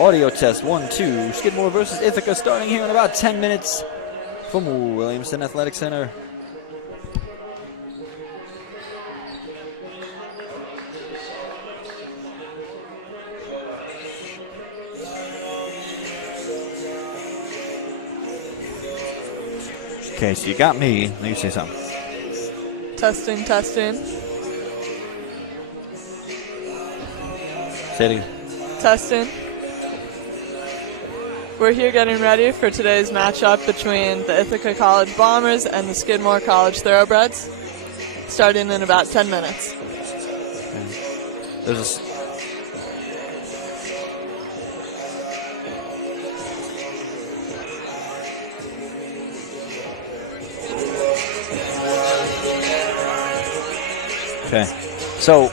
Audio test 1, 2. Skidmore versus Ithaca starting here in about 10 minutes from Williamson Athletic Center. Okay, so you got me. Now you say something. Testing. Say it again. Testing. We're here getting ready for today's matchup between the Ithaca College Bombers and the Skidmore College Thoroughbreds, starting in about 10 minutes. There's Okay, so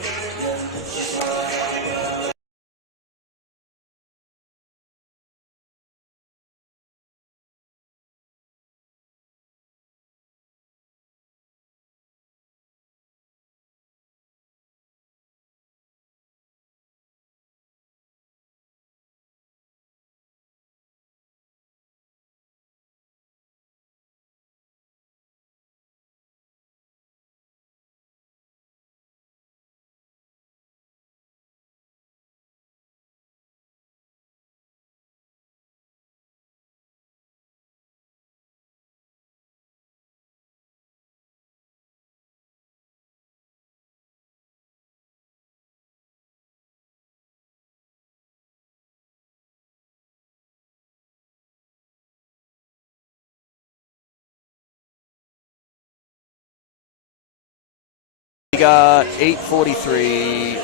we got 8:43.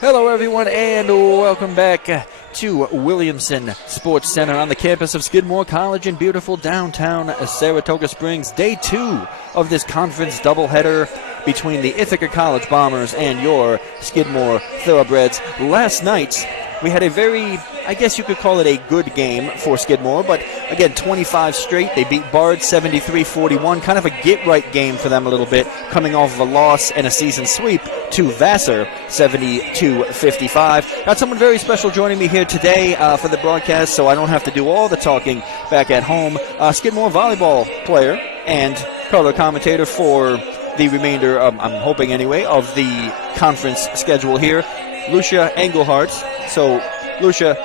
Hello, everyone, and welcome back to Williamson Sports Center on the campus of Skidmore College in beautiful downtown Saratoga Springs. Day 2 of this conference doubleheader between the Ithaca College Bombers and your Skidmore Thoroughbreds. Last night, we had a very, I guess you could call it a good game for Skidmore, but again, 25 straight. They beat Bard 73-41, kind of a get-right game for them a little bit, coming off of a loss and a season sweep to Vassar 72-55. Got someone very special joining me here today for the broadcast, so I don't have to do all the talking back at home. Skidmore volleyball player and color commentator for the remainder, I'm hoping anyway, of the conference schedule here, Lucia Engelhardt. So, Lucia,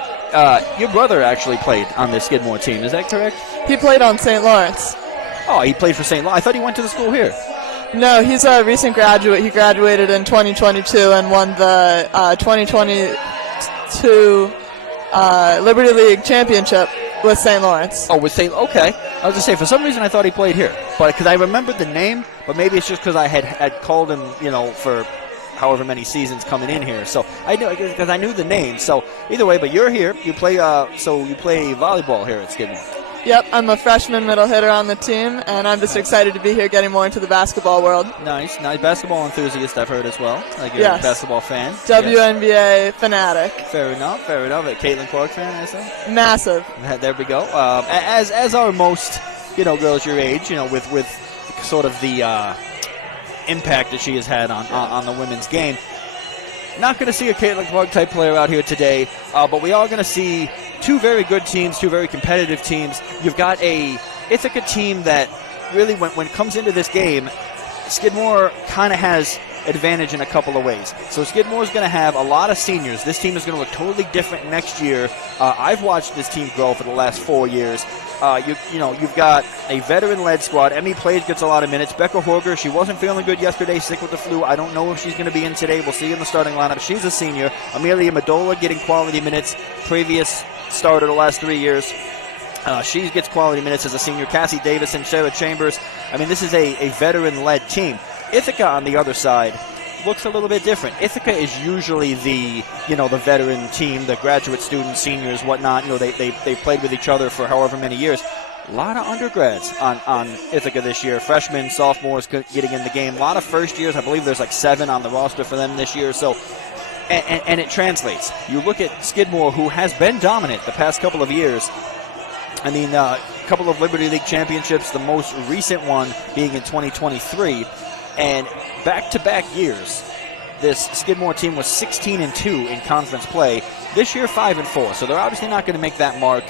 your brother actually played on this Skidmore team, is that correct? He played on St. Lawrence. Oh, he played for St. Lawrence. I thought he went to the school here. No, he's a recent graduate. He graduated in 2022 and won the 2022 Liberty League championship with St. Lawrence. Oh, with St. Okay. I was going to say, for some reason I thought he played here. But because I remembered the name, but maybe it's just because I had called him, for however many seasons coming in here. So I knew, because I knew the name. So either way, but you're here. You play you play volleyball here at Skidmore. Yep, I'm a freshman middle hitter on the team, and I'm just excited to be here getting more into the basketball world. Nice. Basketball enthusiast, I've heard as well. Like you're a basketball fan. WNBA fanatic. Fair enough. A Caitlin Clark fan, I say? Massive. There we go. As are most, girls your age, with sort of the impact that she has had on the women's game. Not going to see a Caitlin Clark type player out here today, but we are going to see two very good teams, two very competitive teams. You've got a Ithaca team that really, when it comes into this game, Skidmore kind of has advantage in a couple of ways. So Skidmore is going to have a lot of seniors. This team is going to look totally different next year. I've watched this team grow for the last 4 years. You've got a veteran-led squad. Emmy Plays gets a lot of minutes. Becca Horger, she wasn't feeling good yesterday, sick with the flu. I don't know if she's going to be in today. We'll see in the starting lineup. She's a senior. Amelia Medola getting quality minutes. Previous starter the last 3 years. She gets quality minutes as a senior. Cassie Davis and Sarah Chambers. I mean, this is a veteran-led team. Ithaca on the other side looks a little bit different. Ithaca is usually the veteran team, the graduate students, seniors, whatnot. They played with each other for however many years. A lot of undergrads on Ithaca this year. Freshmen, sophomores getting in the game. A lot of first years. I believe there's like 7 on the roster for them this year. So, and it translates. You look at Skidmore, who has been dominant the past couple of years. I mean, a couple of Liberty League championships, the most recent one being in 2023. And back-to-back years, this Skidmore team was 16-2 in conference play. This year, 5-4. So they're obviously not going to make that mark.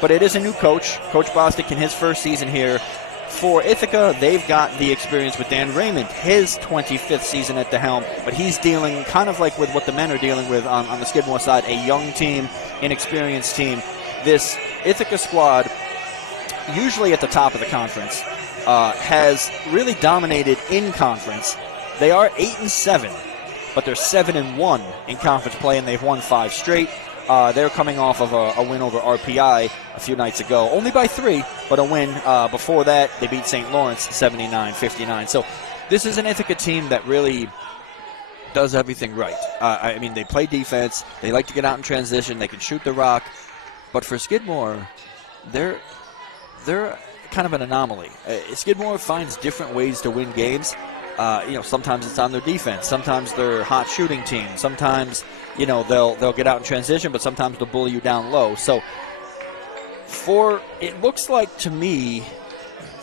But it is a new coach, Coach Bostic, in his first season here. For Ithaca, they've got the experience with Dan Raymond, his 25th season at the helm. But he's dealing kind of like with what the men are dealing with on the Skidmore side, a young team, inexperienced team. This Ithaca squad, usually at the top of the conference, has really dominated in conference. They are 8-7, but they're 7-1 in conference play, and they've won 5 straight. They're coming off of a win over RPI a few nights ago, only by 3, but a win. Before that, they beat St. Lawrence 79-59. So this is an Ithaca team that really does everything right. I mean, they play defense. They like to get out in transition. They can shoot the rock. But for Skidmore, they're kind of an anomaly. Skidmore finds different ways to win games. Sometimes it's on their defense. Sometimes they're a hot shooting team. Sometimes, they'll get out in transition, but sometimes they'll bully you down low. So it looks like to me,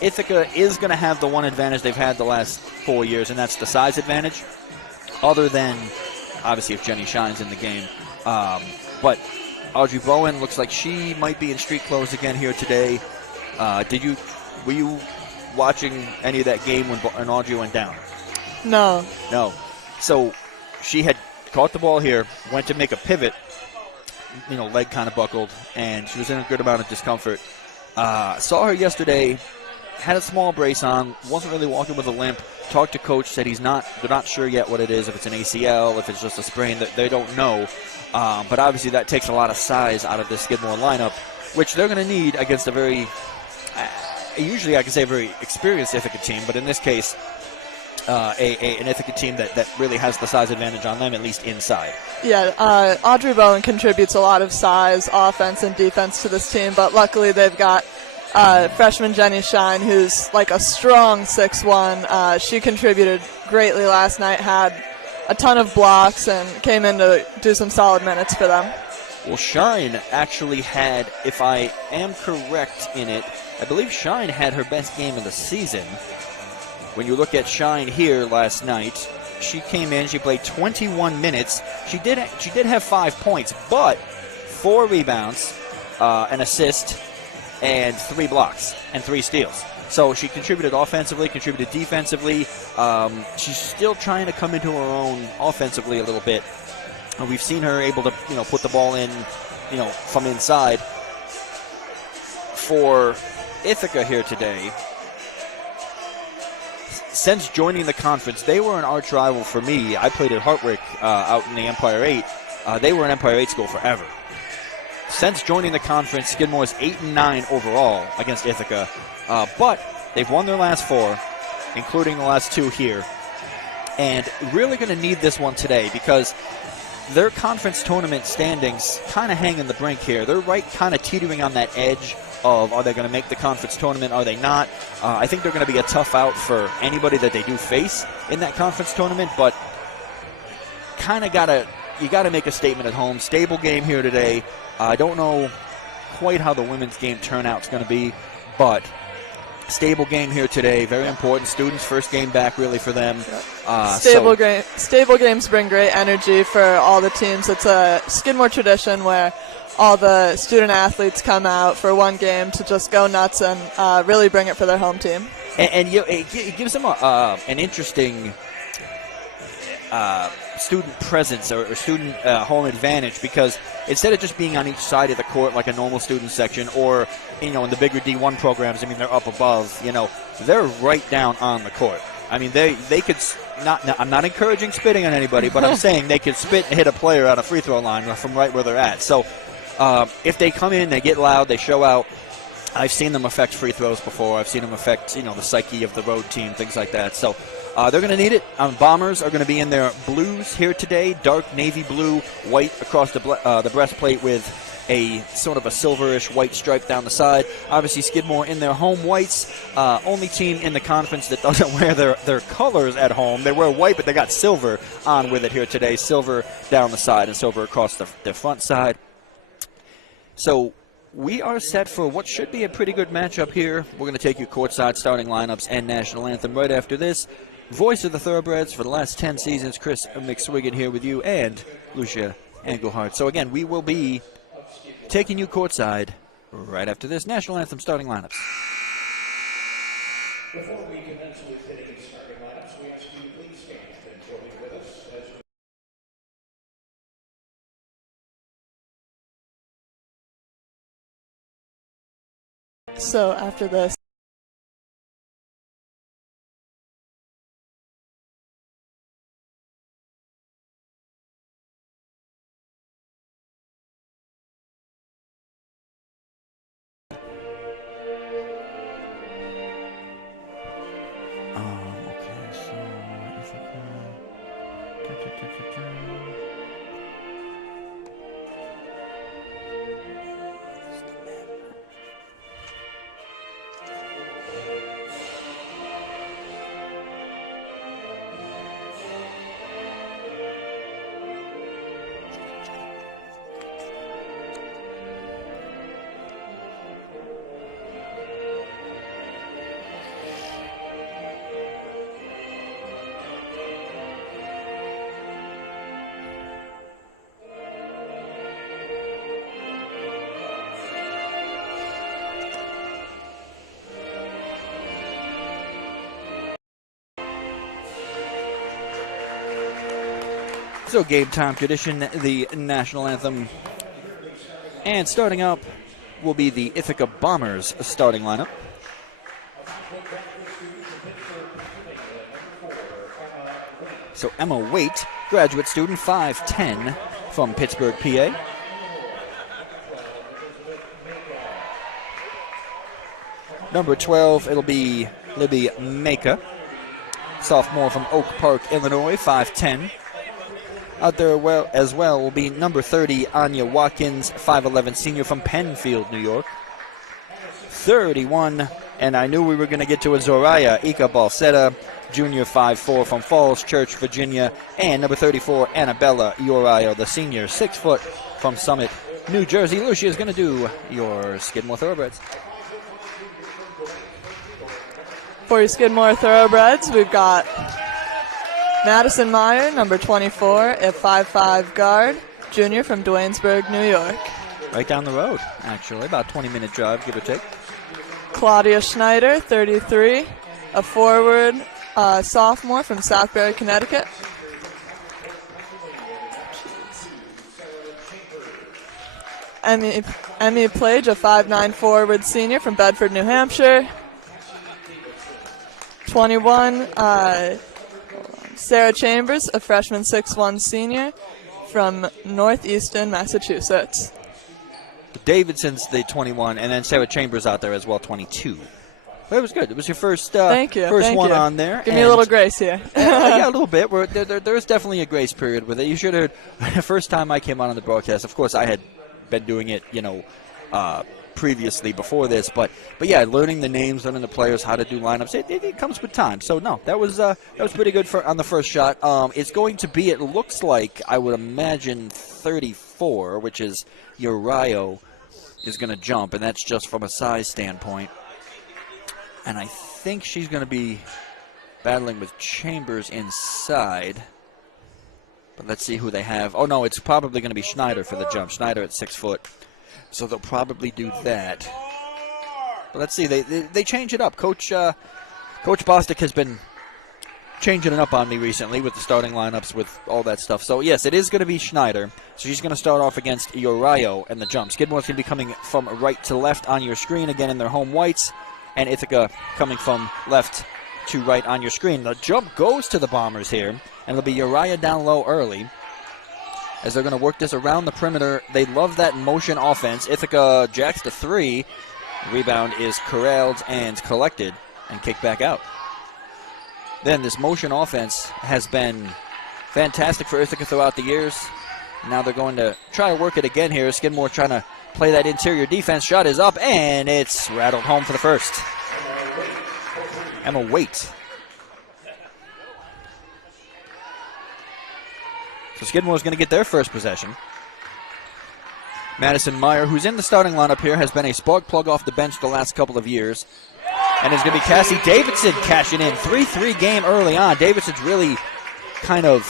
Ithaca is going to have the one advantage they've had the last 4 years, and that's the size advantage, other than, obviously, if Jenny Shine's in the game. But Audrey Bowen looks like she might be in street clothes again here today. Were you watching any of that game when Audrey went down? No. So she had caught the ball here, went to make a pivot, leg kind of buckled, and she was in a good amount of discomfort. Saw her yesterday, had a small brace on, wasn't really walking with a limp. Talked to coach, said they're not sure yet what it is, if it's an ACL, if it's just a sprain, that they don't know. But obviously that takes a lot of size out of this Skidmore lineup, which they're going to need against a very, usually I can say a very experienced Ithaca team, but in this case, an Ithaca team that really has the size advantage on them, at least inside. Yeah, Audrey Bowen contributes a lot of size, offense, and defense to this team, but luckily they've got freshman Jenny Shine, who's like a strong 6'1". She contributed greatly last night, had a ton of blocks, and came in to do some solid minutes for them. Well, Shine actually had, if I am correct in it, I believe Shine had her best game of the season. When you look at Shine here last night, she came in, she played 21 minutes. She did have 5 points, but 4 rebounds, an assist, and 3 blocks, and 3 steals. So she contributed offensively, contributed defensively. She's still trying to come into her own offensively a little bit. We've seen her able to, put the ball in, from inside. For Ithaca here today, since joining the conference, they were an arch rival for me. I played at Hartwick out in the Empire 8. They were an Empire 8 school forever. Since joining the conference, Skidmore is 8-9 overall against Ithaca. But they've won their last 4, including the last 2 here. And really going to need this one today because their conference tournament standings kind of hang in the brink here. They're right kind of teetering on that edge of, are they going to make the conference tournament? Are they not? I think they're going to be a tough out for anybody that they do face in that conference tournament, but kind of you got to make a statement at home. Stable game here today. I don't know quite how the women's game turnout's going to be, but stable game here today. Very important. Students' first game back really for them. Stable games bring great energy for all the teams. It's a Skidmore tradition where all the student athletes come out for one game to just go nuts and really bring it for their home team. And it gives them an interesting student presence or student home advantage, because instead of just being on each side of the court like a normal student section, or in the bigger D1 programs, they're up above, they're right down on the court. They could not. I'm not encouraging spitting on anybody, but I'm saying they could spit and hit a player on a free throw line from right where they're at. So if they come in, they get loud, they show out. I've seen them affect free throws before. I've seen them affect, the psyche of the road team, things like that. So they're going to need it. Bombers are going to be in their blues here today, dark navy blue, white across the breastplate with a sort of a silverish white stripe down the side. Obviously, Skidmore in their home whites. Only team in the conference that doesn't wear their colors at home. They wear white, but they got silver on with it here today. Silver down the side and silver across the front side. So we are set for what should be a pretty good matchup here. We're going to take you courtside starting lineups and national anthem right after this. Voice of the Thoroughbreds for the last 10 seasons, Chris McSwiggan here with you, and Lucia Engelhardt. So again, we will be taking you courtside right after this national anthem starting lineups. Before we commence with today's starting lineups, we ask you to please stand and join with us as So after this. So game time tradition, the national anthem. And starting up will be the Ithaca Bombers starting lineup. So Emma Waite, graduate student, 5'10", from Pittsburgh, PA. Number 12, it'll be Libby Maka, sophomore from Oak Park, Illinois, 5'10". Out there as well will be number 30, Anya Watkins, 5'11", senior from Penfield, New York. 31, and I knew we were going to get to a Zoraya Ika Balsetta, junior, 5'4", from Falls Church, Virginia. And number 34, Annabella Uriah, the senior, 6 foot, from Summit, New Jersey. Lucia is going to do your Skidmore Thoroughbreds. For your Skidmore Thoroughbreds, we've got Madison Meyer, number 24, at 5'5" guard, junior from Duanesburg, New York. Right down the road, actually, about 20-minute drive, give or take. Claudia Schneider, 33, a forward, sophomore from Southbury, Connecticut. Emmy Plage, a 5'9" forward senior from Bedford, New Hampshire. 21, Sarah Chambers, a freshman 6'1" senior from Northeastern Massachusetts. Davidson's the 21, and then Sarah Chambers out there as well, 22. But it was good. It was your first Thank you. one on there. Give me a little grace here. Yeah, a little bit. There's definitely a grace period with it. You should have heard the first time I came on the broadcast. Of course, I had been doing it, previously before this, but yeah, learning the names, learning the players, how to do lineups, it comes with time. So no, that was pretty good on the first shot. It's going to be, it looks like, I would imagine 34, which is Uriah is going to jump, and that's just from a size standpoint. And I think she's going to be battling with Chambers inside. But let's see who they have. Oh no, it's probably going to be Schneider for the jump. Schneider at 6 foot. So they'll probably do that. But let's see. They change it up. Coach Bostic has been changing it up on me recently with the starting lineups, with all that stuff. So, yes, it is going to be Schneider. So she's going to start off against Uriah and the jump. Skidmore's going to be coming from right to left on your screen, again in their home whites. And Ithaca coming from left to right on your screen. The jump goes to the Bombers here. And it'll be Uriah down low early, as they're going to work this around the perimeter. They love that motion offense. Ithaca jacks to 3. Rebound is corralled and collected and kicked back out. Then this motion offense has been fantastic for Ithaca throughout the years. Now they're going to try to work it again here. Skidmore trying to play that interior defense. Shot is up, and it's rattled home for the first. Emma Waite. So Skidmore's going to get their first possession. Madison Meyer, who's in the starting lineup here, has been a spark plug off the bench the last couple of years. And it's going to be Cassie Davidson cashing in. 3-3 game early on. Davidson's really kind of,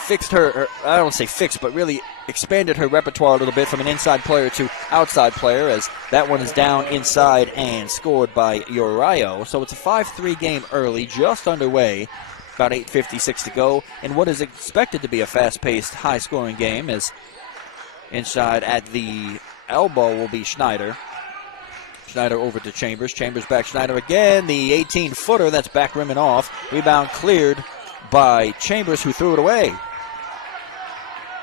fixed her, I don't say fixed, but really expanded her repertoire a little bit from an inside player to outside player, as that one is down inside and scored by Uriah. So it's a 5-3 game early, just underway. About 8:56 to go in what is expected to be a fast-paced, high-scoring game, as inside at the elbow will be Schneider. Schneider over to Chambers. Chambers back Schneider again. The 18-footer, that's back rimming off. Rebound cleared by Chambers, who threw it away.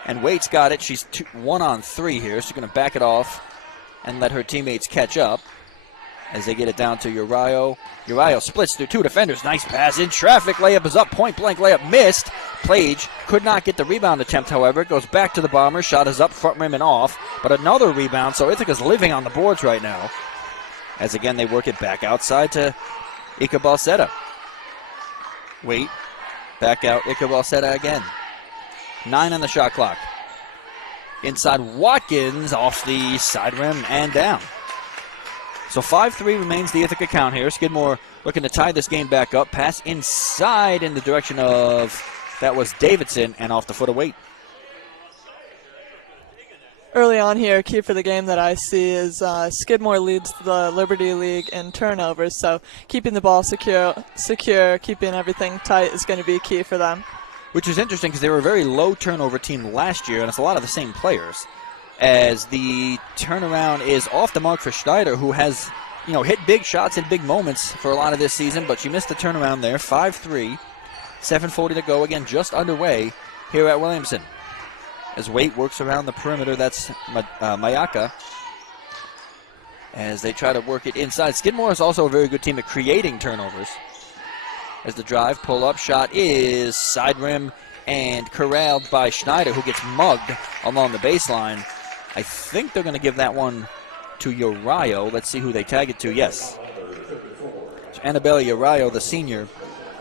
And Waite's got it. She's 1-on-3 here. She's going to back it off and let her teammates catch up as they get it down to Uriah. Uriah splits through two defenders. Nice pass in traffic. Layup is up. Point-blank layup missed. Plage could not get the rebound attempt, however. It goes back to the Bombers. Shot is up, front rim and off. But another rebound, so Ithaca's living on the boards right now. As again, they work it back outside to Ika Balsetta. Wait. Back out, Ika Balsetta again. 9 on the shot clock. Inside Watkins off the side rim and down. So 5-3 remains the Ithaca count here. Skidmore looking to tie this game back up. Pass inside in the direction of, that was Davidson, and off the foot of Waite. Early on here, key for the game that I see is Skidmore leads the Liberty League in turnovers, so keeping the ball secure, keeping everything tight is going to be key for them. Which is interesting because they were a very low turnover team last year, and it's a lot of the same players. As the turnaround is off the mark for Schneider, who has, hit big shots in big moments for a lot of this season, but she missed the turnaround there. 5-3, 7:40 to go, again just underway here at Williamson. As Waite works around the perimeter, that's Mayaka. As they try to work it inside. Skidmore is also a very good team at creating turnovers. As the drive, pull-up shot is side rim and corralled by Schneider, who gets mugged along the baseline. I think they're going to give that one to Uriah. Let's see who they tag it to. Yes. So Annabelle Uriah, the senior,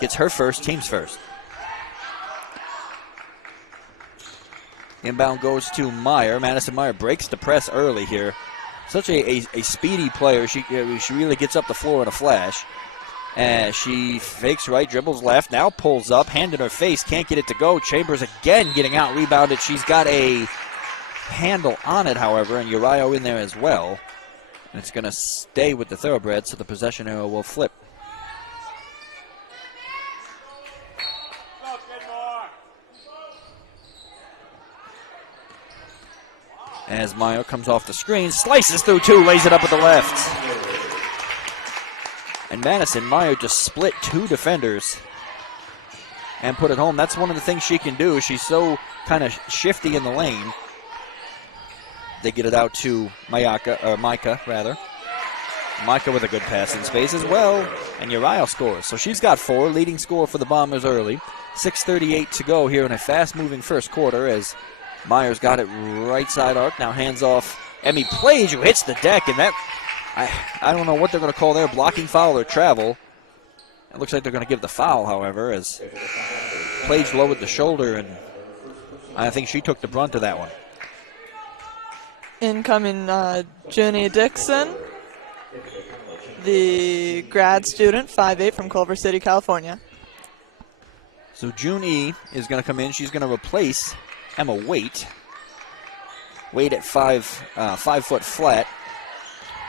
gets her first, team's first. Inbound goes to Meyer. Madison Meyer breaks the press early here. Such a speedy player. She really gets up the floor in a flash. She fakes right, dribbles left, now pulls up, hand in her face, can't get it to go. Chambers again getting out rebounded. She's got a handle on it, however, and Uriah in there as well. And it's going to stay with the Thoroughbreds, so the possession arrow will flip. As Meyer comes off the screen, slices through two, lays it up with the left. And Madison Meyer just split two defenders and put it home. That's one of the things she can do. She's so kind of shifty in the lane. They get it out to Micah. Micah with a good pass in space as well. And Uriah scores. So she's got 4, leading score for the Bombers early. 6:38 to go here in a fast-moving first quarter as Meyer's got it right side arc. Now hands off Emmy Plage, who hits the deck, and that, I don't know what they're going to call there, blocking foul or travel. It looks like they're going to give the foul, however, as Plage lowered the shoulder, and I think she took the brunt of that one. Incoming Junie Dixon, the grad student, 5'8", from Culver City, California. So Junie is going to come in. She's going to replace Emma Waite. Waite at 5 foot flat,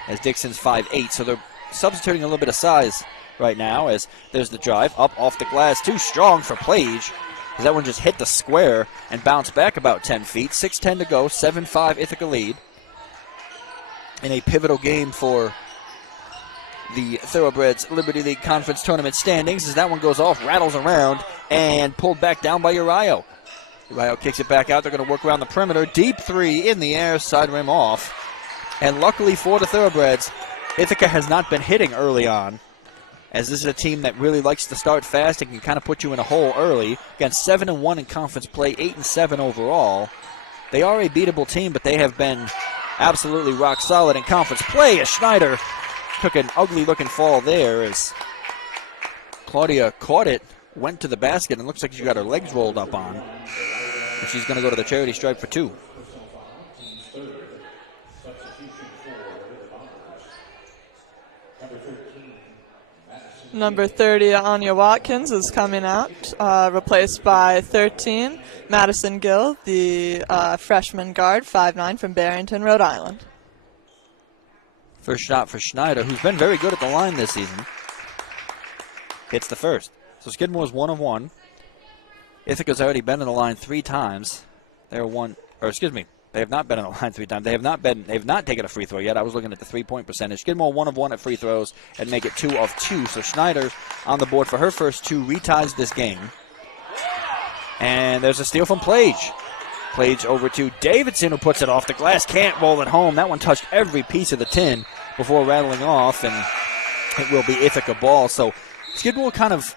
as Dixon's 5'8", so they're substituting a little bit of size right now, as there's the drive up off the glass, too strong for Plage, as that one just hit the square and bounced back about 10 feet. 6:10 to go, 7-5 Ithaca lead in a pivotal game for the Thoroughbreds Liberty League Conference Tournament standings, as that one goes off, rattles around, and pulled back down by Uriah. Uriah kicks it back out. They're going to work around the perimeter. Deep three in the air, side rim off. And luckily for the Thoroughbreds, Ithaca has not been hitting early on, as this is a team that really likes to start fast and can kind of put you in a hole early. Again, 7-1 in conference play, 8-7 overall. They are a beatable team, but they have been absolutely rock solid in conference play, as Schneider took an ugly-looking fall there as Claudia caught it, went to the basket, and looks like she got her legs rolled up on. And she's going to go to the charity stripe for 2. Number 30, Anya Watkins, is coming out, replaced by 13, Madison Gill, the freshman guard, 5'9", from Barrington, Rhode Island. First shot for Schneider, who's been very good at the line this season. Hits the first. So Skidmore's 1 of 1. Ithaca's already been in the line 3 times. They have not been in the line 3 times. They have not taken a free throw yet. I was looking at the 3-point percentage. Skidmore 1 of 1 at free throws and make it 2 of 2. So Schneider on the board for her first 2, reties this game. And there's a steal from Plage. Plage over to Davidson, who puts it off the glass. Can't roll it home. That one touched every piece of the tin before rattling off, and it will be Ithaca ball. So Skidmore kind of,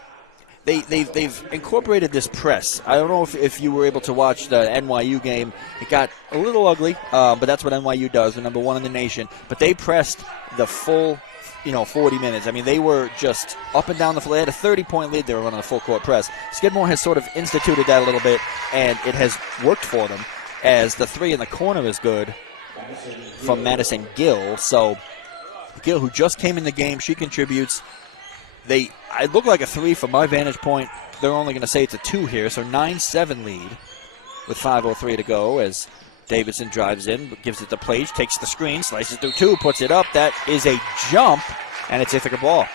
they've incorporated this press. I don't know if you were able to watch the NYU game. It got a little ugly, but that's what NYU does. They're number 1 in the nation. But they pressed the full 40 minutes. I mean, they were just up and down the floor. They had a 30-point lead. They were running a full-court press. Skidmore has sort of instituted that a little bit, and it has worked for them, as the 3 in the corner is good from Madison Gill. So Gill, who just came in the game, she contributes. I look like a 3 from my vantage point. They're only going to say it's a 2 here, so 9-7 lead with 5:03 to go as Davidson drives in, gives it to Plage, takes the screen, slices through 2, puts it up. That is a jump, and it's Ithaca ball.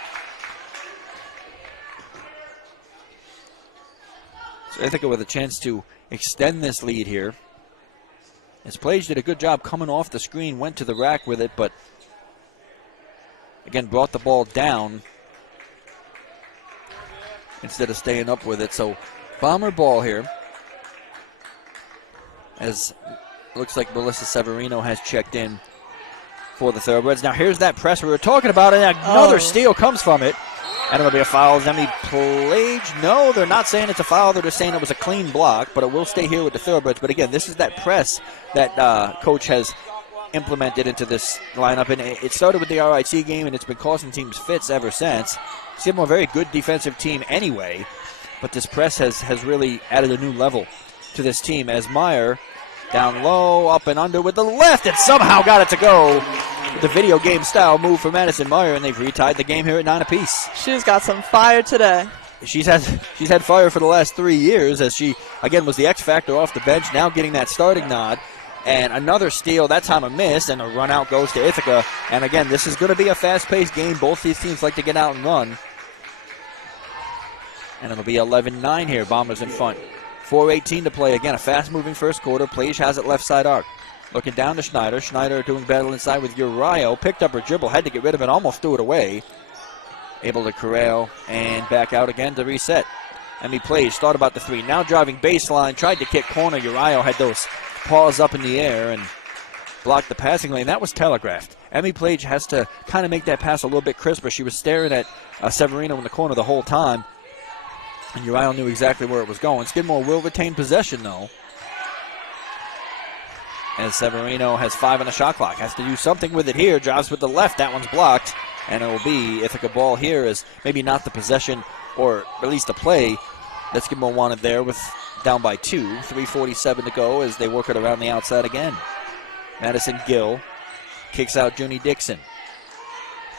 So Ithaca with a chance to extend this lead here. As Plage did a good job coming off the screen, went to the rack with it, but again brought the ball down instead of staying up with it. So Bomber ball here, as looks like Melissa Severino has checked in for the Thoroughbreds. Now here's that press we were talking about, and another steal comes from it. And it'll be a foul. Is Emily Plage? No, they're not saying it's a foul. They're just saying it was a clean block, but it will stay here with the Thoroughbreds. But again, this is that press that Coach has implemented into this lineup. And it started with the RIT game, and it's been causing teams fits ever since. Skidmore, a very good defensive team anyway, but this press has really added a new level to this team as Meyer down low, up and under with the left, and somehow got it to go. The video game style move for Madison Meyer, and they've retied the game here at 9 apiece. She's got some fire today. She's had fire for the last 3 years, as she, again, was the X factor off the bench, now getting that starting nod. And another steal, that time a miss, and a run out goes to Ithaca. And again, this is going to be a fast-paced game. Both these teams like to get out and run. And it'll be 11-9 here. Bombers in front. 4:18 to play. Again, a fast-moving first quarter. Plage has it left side arc. Looking down to Schneider. Schneider doing battle inside with Uriah. Picked up her dribble. Had to get rid of it. Almost threw it away. Able to corral and back out again to reset. Emmy Plage thought about the 3. Now driving baseline. Tried to kick corner. Uriah had those paws up in the air and blocked the passing lane. That was telegraphed. Emmy Plage has to kind of make that pass a little bit crisper. She was staring at Severino in the corner the whole time. And Uriah knew exactly where it was going. Skidmore will retain possession, though. As Severino has 5 on the shot clock. Has to do something with it here. Drives with the left. That one's blocked. And it will be Ithaca ball here, as maybe not the possession, or at least the play that Skidmore wanted there, with down by 2. 3:47 to go as they work it around the outside again. Madison Gill kicks out Junie Dixon.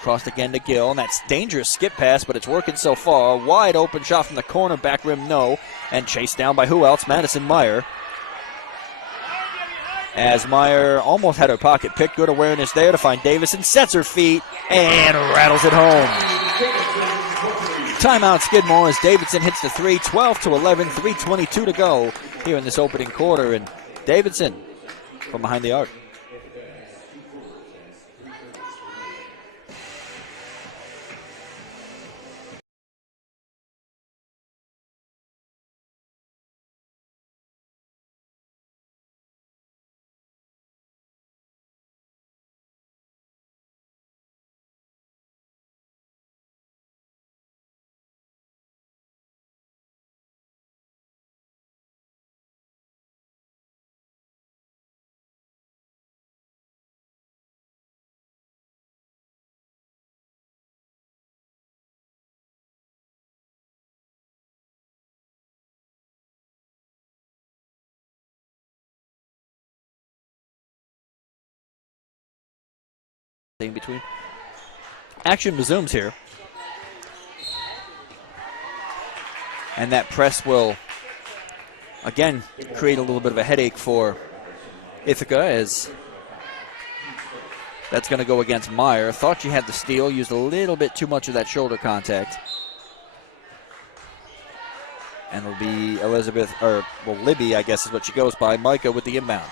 Crossed again to Gill, and that's dangerous skip pass, but it's working so far. Wide open shot from the corner, back rim no, and chased down by who else? Madison Meyer. As Meyer almost had her pocket picked, good awareness there to find Davison, sets her feet, and rattles it home. Timeout Skidmore as Davidson hits the 3, 12-11, 3:22 to go here in this opening quarter, and Davidson from behind the arc. in between. Action resumes here. And that press will, again, create a little bit of a headache for Ithaca, as that's going to go against Meyer. Thought she had the steal, used a little bit too much of that shoulder contact. And it'll be Libby, I guess is what she goes by. Micah with the inbound.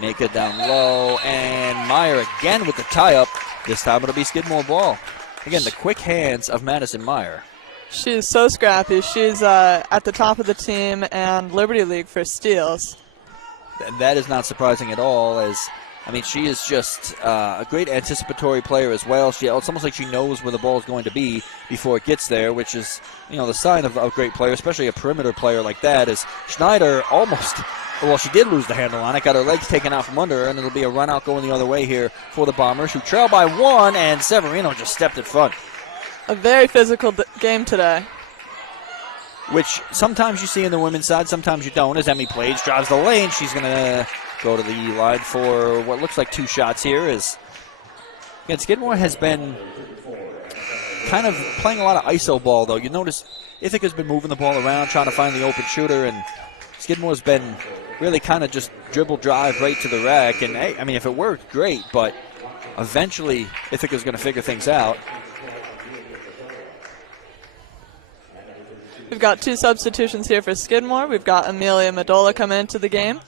Micah down low, and Meyer again with the tie-up. This time it'll be Skidmore ball. Again, the quick hands of Madison Meyer. She's so scrappy. She's at the top of the team and Liberty League for steals. That is not surprising at all, as, I mean, she is just a great anticipatory player as well. It's almost like she knows where the ball is going to be before it gets there, which is, the sign of a great player, especially a perimeter player like that. As Schneider she did lose the handle on it, got her legs taken out from under her, and it'll be a run out going the other way here for the Bombers, who trail by 1, and Severino just stepped in front. A very physical game today. Which sometimes you see in the women's side, sometimes you don't. As Emmy Plage drives the lane, she's going to go to the line for what looks like 2 shots here. Again, Skidmore has been kind of playing a lot of iso ball, though. You notice Ithaca's been moving the ball around, trying to find the open shooter, and Skidmore's been really kind of just dribble drive right to the rack. And, hey, I mean, if it worked, great, but eventually Ithaca's going to figure things out. We've got 2 substitutions here for Skidmore. We've got Amelia Medola coming into the game.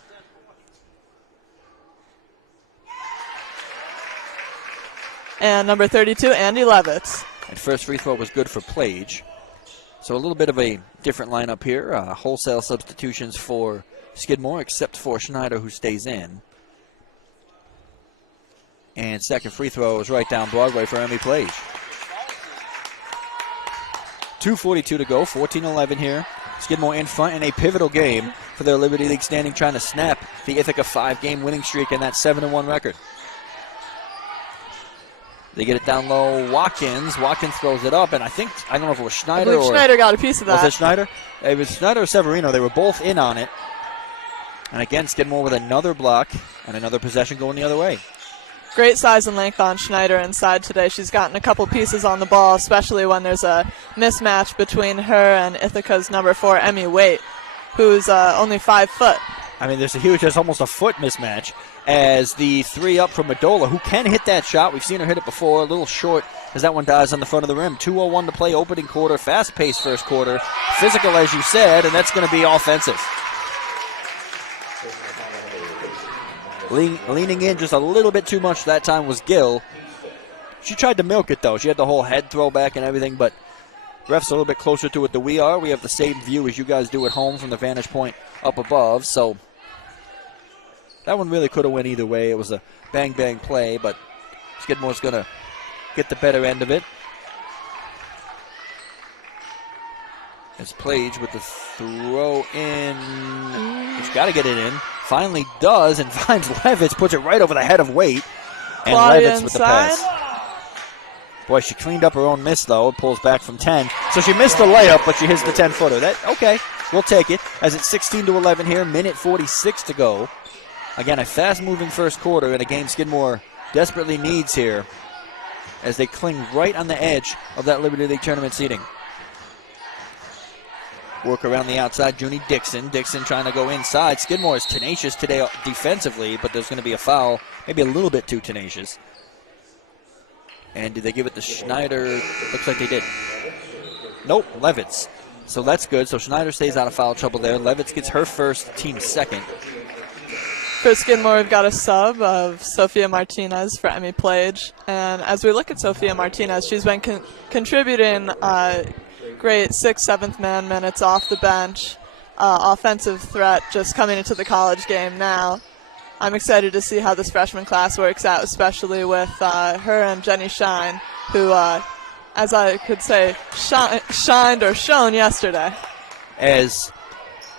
And number 32, Andy Levitz. And first free throw was good for Plage. So a little bit of a different lineup here. Wholesale substitutions for Skidmore, except for Schneider, who stays in. And second free throw is right down Broadway for Emmy Plage. 2:42 to go, 14-11 here. Skidmore in front in a pivotal game for their Liberty League standing, trying to snap the Ithaca 5-game winning streak and that 7-1 record. They get it down low. Watkins throws it up, and I don't know if it was Schneider or Schneider got a piece of that. Was it Schneider? It was Schneider or Severino. They were both in on it. And again, Skidmore with another block and another possession going the other way. Great size and length on Schneider inside today. She's gotten a couple pieces on the ball, especially when there's a mismatch between her and Ithaca's number 4, Emmy Waite, who's only 5 foot. I mean, there's almost a foot mismatch as the 3 up from Medola, who can hit that shot. We've seen her hit it before, a little short as that one dies on the front of the rim. 2:01 to play, opening quarter, fast-paced first quarter, physical as you said, and that's going to be offensive. Leaning in just a little bit too much that time was Gill. She tried to milk it, though. She had the whole head throwback and everything, but ref's a little bit closer to it than we are. We have the same view as you guys do at home from the vantage point up above, so that one really could have went either way. It was a bang-bang play, but Skidmore's going to get the better end of it. It's Plage with the throw in. He's got to get it in. Finally does, and finds Levitz, puts it right over the head of Waite. And Claudia Levitz with the pass. Boy, she cleaned up her own miss, though. It pulls back from 10. So she missed the layup, but she hits the 10-footer. Okay, we'll take it. As it's 16-11 here, minute 46 to go. Again, a fast-moving first quarter in a game Skidmore desperately needs here as they cling right on the edge of that Liberty League tournament seating. Work around the outside, Junie Dixon. Dixon trying to go inside. Skidmore is tenacious today defensively, but there's going to be a foul, maybe a little bit too tenacious. And did they give it to Schneider? Looks like they did. Nope, Levitz. So that's good. So Schneider stays out of foul trouble there. Levitz gets her first, team second. For Skidmore, we've got a sub of Sophia Martinez for Emmy Plage. And as we look at Sophia Martinez, she's been contributing great 6th, 7th man minutes off the bench. Offensive threat just coming into the college game now. I'm excited to see how this freshman class works out, especially with her and Jenny Shine, who, as I could say, shined or shone yesterday. As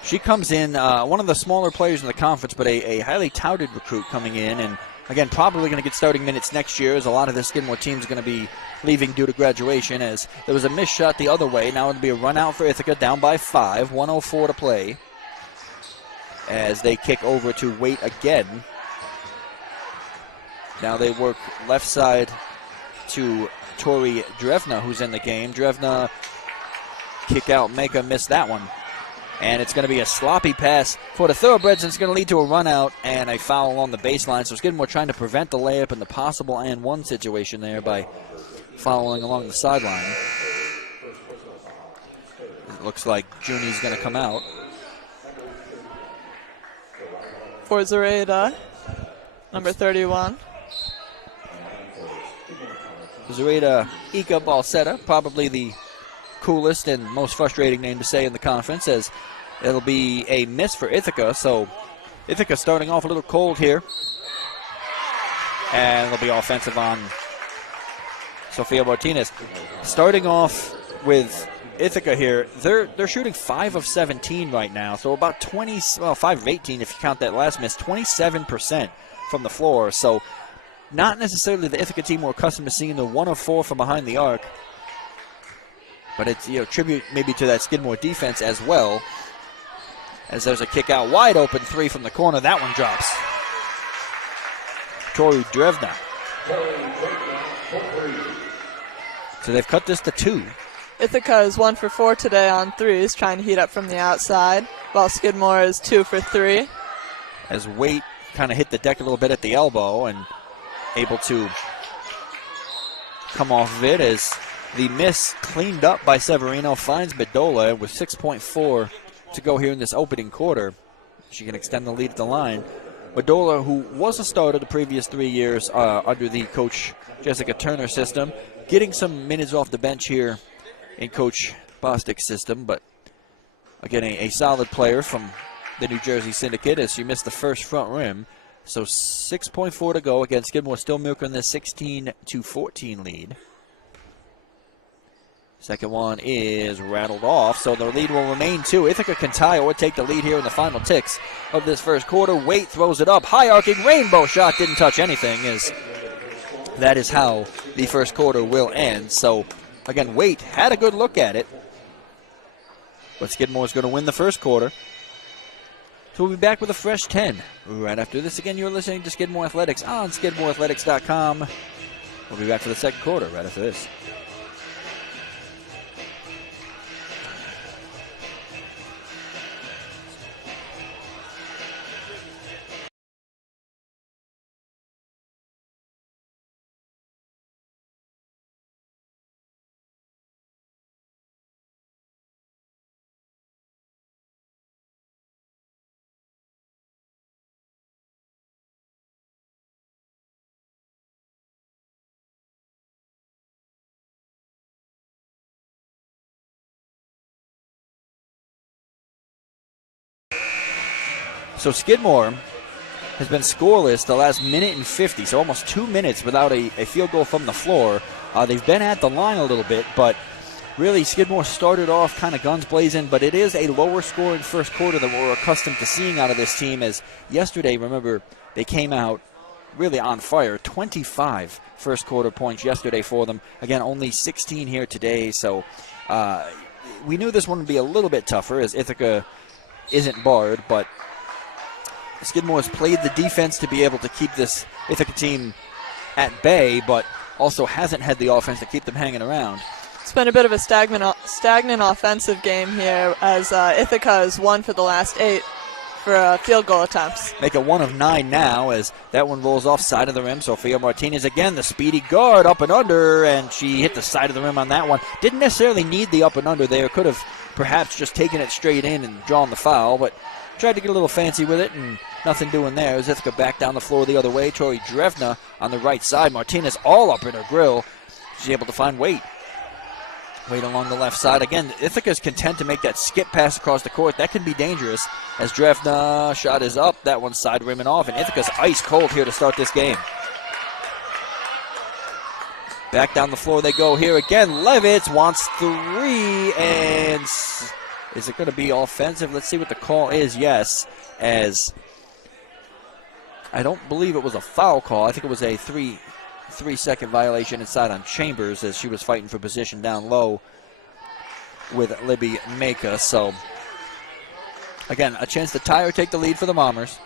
she comes in, one of the smaller players in the conference, but a highly touted recruit coming in, and again, probably going to get starting minutes next year, as a lot of the Skidmore team is going to be leaving due to graduation, as there was a missed shot the other way. Now it'll be a run out for Ithaca, down by 5, 1:04 to play, as they kick over to Waite again. Now they work left side to Tori Drevna, who's in the game. Drevna kick out, Meka missed that one. And it's going to be a sloppy pass for the Thoroughbreds, and it's going to lead to a run out and a foul along the baseline. So Skidmore trying to prevent the layup in the possible and one situation there by following along the sideline. It looks like Junie's going to come out. For Zareda, number 31. Zareda Ika Balsetta, probably the coolest and most frustrating name to say in the conference, as it'll be a miss for Ithaca. So Ithaca starting off a little cold here. And it'll be offensive on Sofia Martinez. Starting off with Ithaca here, they're shooting 5 of 17 right now. So about 5 of 18 if you count that last miss, 27% from the floor. So not necessarily the Ithaca team we're accustomed to seeing, the 1 of 4 from behind the arc. But it's, tribute maybe to that Skidmore defense as well, as there's a kick out wide open 3 from the corner. That one drops. Tori Drevna. So they've cut this to 2. Ithaca is 1 for 4 today on threes, trying to heat up from the outside, while Skidmore is 2 for 3. As Waite kind of hit the deck a little bit at the elbow and able to come off of it, as the miss cleaned up by Severino finds Bedola with 6.4 to go here in this opening quarter. She can extend the lead at the line. Bedola, who was a starter the previous 3 years under the Coach Jessica Turner system, getting some minutes off the bench here in Coach Bostic's system, but again, a solid player from the New Jersey Syndicate, as she missed the first front rim. So 6.4 to go. Again, Skidmore still milking this 16-14 lead. Second one is rattled off, so the lead will remain 2. Ithaca can tie or take the lead here in the final ticks of this first quarter. Waite throws it up. High arcing rainbow shot, didn't touch anything, as that is how the first quarter will end. So again, Waite had a good look at it, but Skidmore's going to win the first quarter. So we'll be back with a fresh 10 right after this. Again, you're listening to Skidmore Athletics on SkidmoreAthletics.com. We'll be back for the second quarter right after this. So Skidmore has been scoreless the last minute and 50, so almost 2 minutes without a field goal from the floor. They've been at the line a little bit, but really Skidmore started off kind of guns blazing, but it is a lower scoring first quarter than we're accustomed to seeing out of this team, as yesterday, remember, they came out really on fire. 25 first quarter points yesterday for them. Again, only 16 here today, so we knew this one would be a little bit tougher, as Ithaca isn't barred, but Skidmore has played the defense to be able to keep this Ithaca team at bay, but also hasn't had the offense to keep them hanging around. It's been a bit of a stagnant offensive game here, as Ithaca is 1 for the last 8 for field goal attempts. Make it 1 of 9 now, as that one rolls off side of the rim. Sofia Martinez again, the speedy guard, up and under, and she hit the side of the rim on that one. Didn't necessarily need the up and under there. Could have perhaps just taken it straight in and drawn the foul, but tried to get a little fancy with it, and nothing doing there. As Ithaca back down the floor the other way. Tori Drevna on the right side. Martinez all up in her grill. She's able to find Waite. Waite along the left side. Again, Ithaca's content to make that skip pass across the court. That can be dangerous, as Drevna shot is up. That one's side rimming off, and Ithaca's ice cold here to start this game. Back down the floor they go here again. Levitz wants 3, and is it going to be offensive? Let's see what the call is. Yes, as I don't believe it was a foul call. I think it was a 3-second violation inside on Chambers, as she was fighting for position down low with Libby Meka. So again, a chance to tie or take the lead for the Bombers.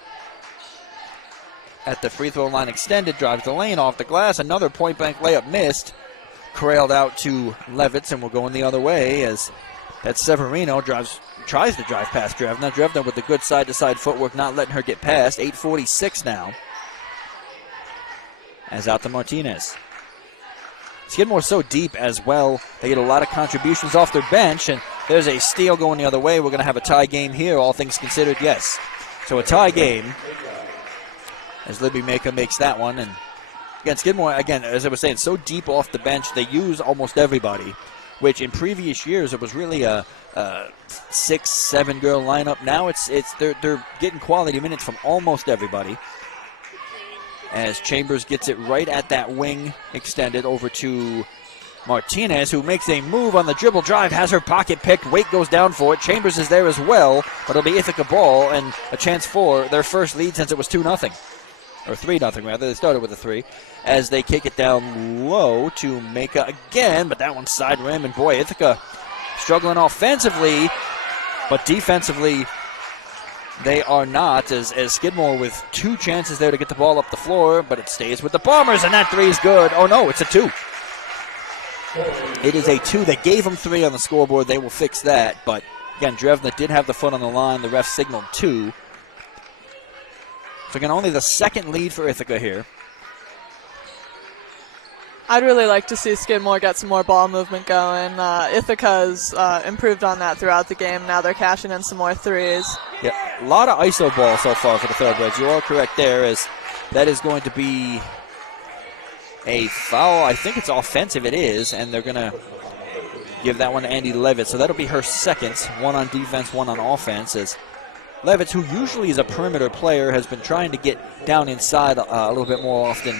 at the free throw line extended, drives the lane off the glass. Another point-blank layup missed. Corralled out to Levitz, and we'll go in the other way as that Severino tries to drive past Drevna. Drevna with the good side-to-side footwork, not letting her get past. 8:46 now. As out to Martinez. Skidmore's so deep as well. They get a lot of contributions off their bench, and there's a steal going the other way. We're going to have a tie game here, all things considered, yes. So a tie game as Libby Maker makes that one. And again, Skidmore, again, as I was saying, so deep off the bench, they use almost everybody, which in previous years it was really a 6-7 girl lineup. Now they're getting quality minutes from almost everybody. As Chambers gets it right at that wing, extended over to Martinez, who makes a move on the dribble drive, has her pocket picked. Wake goes down for it. Chambers is there as well, but it'll be Ithaca ball and a chance for their first lead since it was 2-0. Or 3-0 rather. They started with a 3. As they kick it down low to Maka again, but that one's side rim, and boy, Ithaca struggling offensively, but defensively they are not, as Skidmore with 2 chances there to get the ball up the floor, but it stays with the Bombers, and that 3 is good. Oh no, it's a 2. It is a 2. They gave them 3 on the scoreboard. They will fix that, but again, Drevna did have the foot on the line. The ref signaled 2. So again, only the second lead for Ithaca here. I'd really like to see Skidmore get some more ball movement going. Ithaca's improved on that throughout the game. Now they're cashing in some more threes. Yeah, a lot of ISO ball so far for the Thoroughbreds. You are correct there, as that is going to be a foul. I think it's offensive. It is, and they're going to give that one to Andy Levitt. So that'll be her second. 1 on defense, 1 on offense, as Levitz, who usually is a perimeter player, has been trying to get down inside a little bit more often,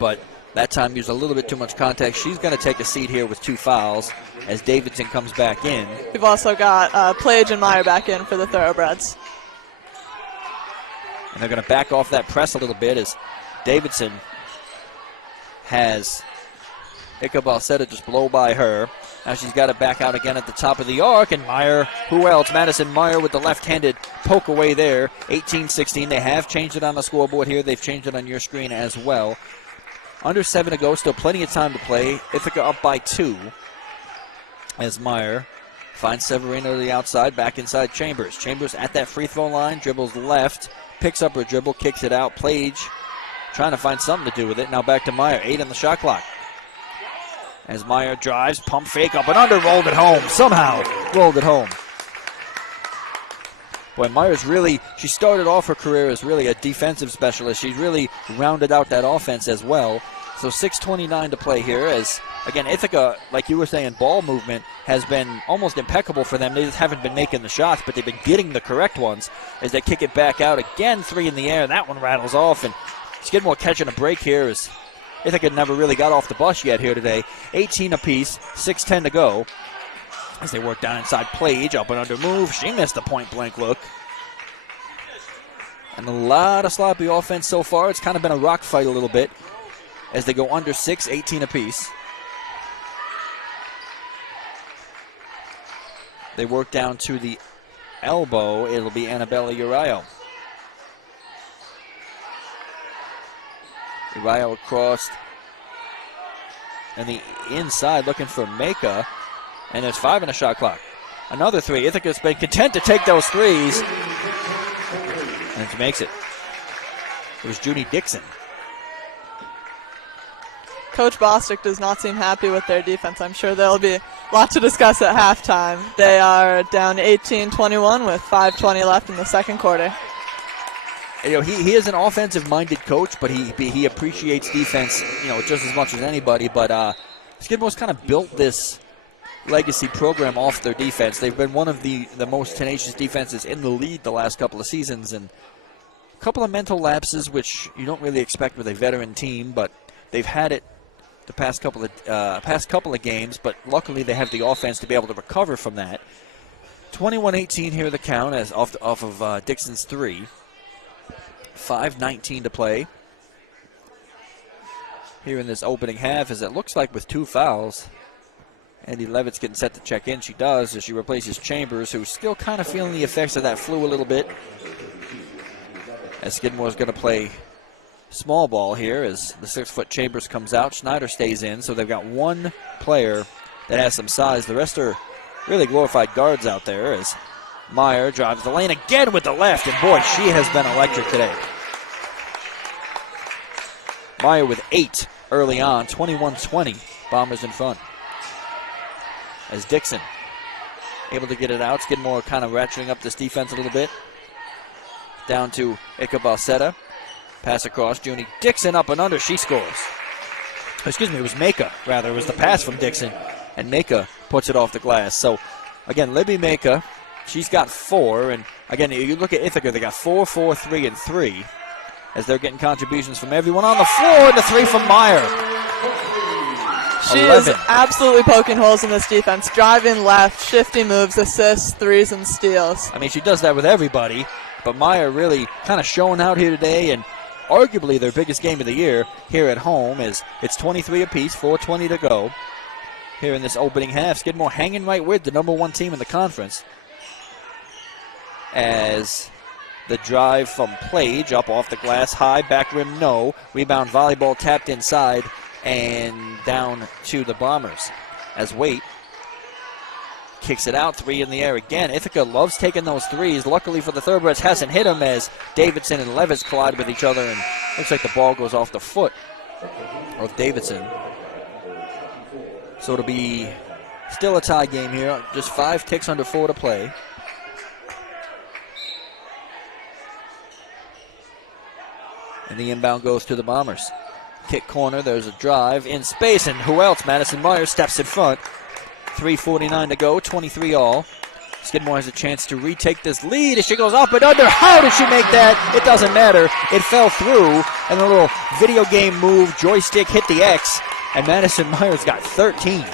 but that time used a little bit too much contact. She's going to take a seat here with 2 fouls as Davidson comes back in. We've also got Plage and Meyer back in for the Thoroughbreds. And they're going to back off that press a little bit as Davidson has Ika Balsetta just blow by her. Now she's got it back out again at the top of the arc, and Meyer, who else? Madison Meyer with the left-handed poke away there. 18-16. They have changed it on the scoreboard here. They've changed it on your screen as well. Under 7 to go, still plenty of time to play. Ithaca up by 2 as Meyer finds Severino to the outside, back inside Chambers. Chambers at that free throw line, dribbles left, picks up her dribble, kicks it out. Plage trying to find something to do with it. Now back to Meyer, 8 on the shot clock. As Meyer drives, pump fake up and under, rolled it home. Somehow rolled it home. Boy, Meyer's really, she started off her career as really a defensive specialist. She's really rounded out that offense as well. So 6:29 to play here as, again, Ithaca, like you were saying, ball movement has been almost impeccable for them. They just haven't been making the shots, but they've been getting the correct ones as they kick it back out. Again, 3 in the air. That one rattles off, and Skidmore catching a break here as Ithaca never really got off the bus yet here today. 18 apiece, 6:10 to go. As they work down inside Plage, up and under move. She missed the point-blank look. And a lot of sloppy offense so far. It's kind of been a rock fight a little bit as they go under 6, 18 apiece. They work down to the elbow. It'll be Annabella Uriah. Uriah across and the inside looking for Maka. And there's 5 in the shot clock. Another 3. Ithaca's been content to take those 3s. And she makes it. It was Judy Dixon. Coach Bostic does not seem happy with their defense. I'm sure there'll be a lot to discuss at halftime. They are down 18-21 with 5:20 left in the second quarter. You know, he is an offensive-minded coach, but he appreciates defense, you know, just as much as anybody. But Skidmore's kind of built this legacy program off their defense. They've been one of the most tenacious defenses in the league the last couple of seasons, and a couple of mental lapses, which you don't really expect with a veteran team, but they've had it the past couple of games. But luckily, they have the offense to be able to recover from that. 21-18 here the count as off of Dixon's 3. 5:19 to play here in this opening half, as it looks like with 2 fouls. Andy Levitt's getting set to check in. She does, as she replaces Chambers, who's still kind of feeling the effects of that flu a little bit. As Skidmore's going to play small ball here as the 6-foot Chambers comes out. Schneider stays in, so they've got one player that has some size. The rest are really glorified guards out there as Meyer drives the lane again with the left, and boy, she has been electric today. Meyer with 8 early on, 21-20, Bombers in front. As Dixon able to get it out. Skidmore kind of ratcheting up this defense a little bit. Down to Ithaca. Pass across, Junie Dixon up and under, she scores. Excuse me, it was Maka, rather. It was the pass from Dixon, and Maka puts it off the glass. So, again, Libby Maka, she's got 4, and again, you look at Ithaca, they got 4, 4, 3, and 3, as they're getting contributions from everyone on the floor, and the 3 from Meyer. She 11. is absolutely poking holes in this defense, driving left, shifty moves, assists, threes, and steals. I mean, she does that with everybody, but Meyer really kind of showing out here today, and arguably their biggest game of the year here at home is it's 23 apiece, 4:20 to go here in this opening half. Skidmore hanging right with the number 1 team in the conference as the drive from Plage up off the glass, high, back rim, no. Rebound volleyball tapped inside and down to the Bombers as Waite kicks it out, 3 in the air again. Ithaca loves taking those threes. Luckily for the Thoroughbreds, hasn't hit them as Davidson and Levis collide with each other, and looks like the ball goes off the foot of Davidson. So it'll be still a tie game here. Just 5 ticks under 4 to play. And the inbound goes to the Bombers. Kick corner, there's a drive in space, and who else? Madison Meyer steps in front. 3:49 to go, 23 all. Skidmore has a chance to retake this lead as she goes up and under. How did she make that? It doesn't matter. It fell through, and a little video game move, joystick hit the X, and Madison Meyer's got 13.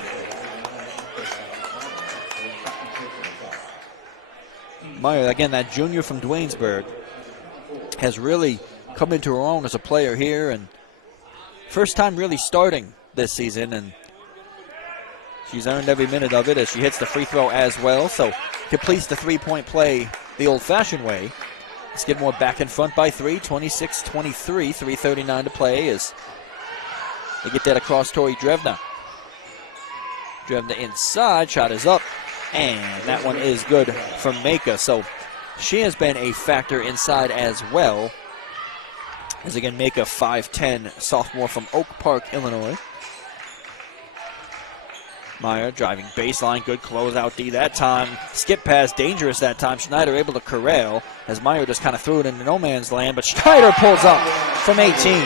Meyer, again, that junior from Duanesburg, has really come into her own as a player here, and first time really starting this season, and she's earned every minute of it as she hits the free throw as well, so completes the three-point play the old-fashioned way. Skidmore back in front by 3, 26-23, 3:39 to play as they get that across Tori Drevna. Drevna inside, shot is up, and that one is good from Maka. So she has been a factor inside as well. As again, Maka, 5'10", sophomore from Oak Park, Illinois. Meyer driving baseline, good closeout D that time. Skip pass, dangerous that time. Schneider able to corral as Meyer just kind of threw it into no man's land, but Schneider pulls up from 18.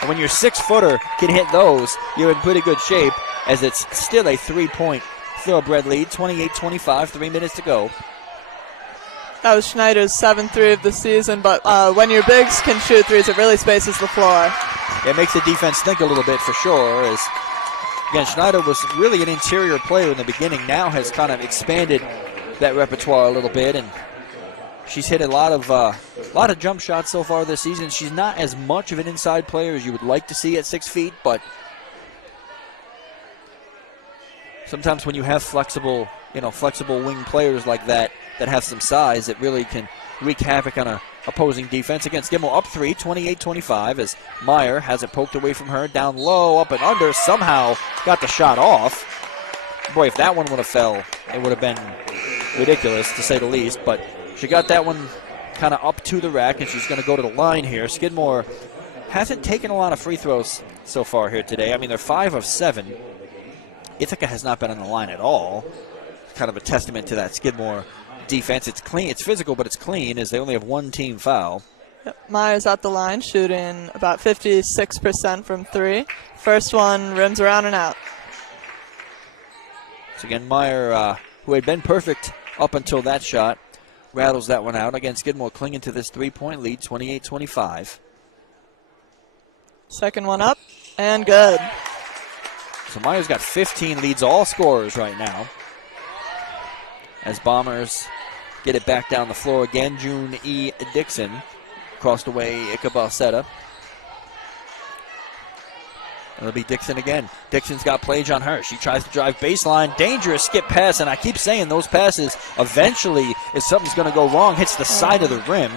And when your 6-footer can hit those, you're in pretty good shape, as it's still a 3-point Thoroughbred lead, 28-25, 3 minutes to go. That was Schneider's 7th 3 of the season, but when your bigs can shoot threes, it really spaces the floor. It makes the defense think a little bit for sure, as again, Schneider was really an interior player in the beginning, now has kind of expanded that repertoire a little bit, and she's hit a lot of jump shots so far this season. She's not as much of an inside player as you would like to see at 6 feet, but sometimes when you have flexible wing players like that have some size, it really can wreak havoc on a opposing defense. Again, Skidmore up 3, 28-25, as Meyer has it poked away from her, down low, up and under, somehow got the shot off. Boy, if that one would have fell, it would have been ridiculous, to say the least, but she got that one kind of up to the rack, and she's going to go to the line here. Skidmore hasn't taken a lot of free throws so far here today. I mean, they're 5 of 7. Ithaca has not been on the line at all. Kind of a testament to that Skidmore defense. It's clean, it's physical, but it's clean, as they only have 1 team foul. Yep. Meyer's at the line, shooting about 56% from 3. First one rims around and out. So again, Meyer, who had been perfect up until that shot, rattles that one out. Again, Skidmore clinging to this 3-point lead, 28-25. Second one up, and good. So Meyer's got 15, leads all scorers right now. As Bombers get it back down the floor again, June E. Dixon crossed away Icabosetta. It'll be Dixon again. Dixon's got Plage on her. She tries to drive baseline. Dangerous skip pass, and I keep saying those passes eventually, if something's going to go wrong, hits the side of the rim.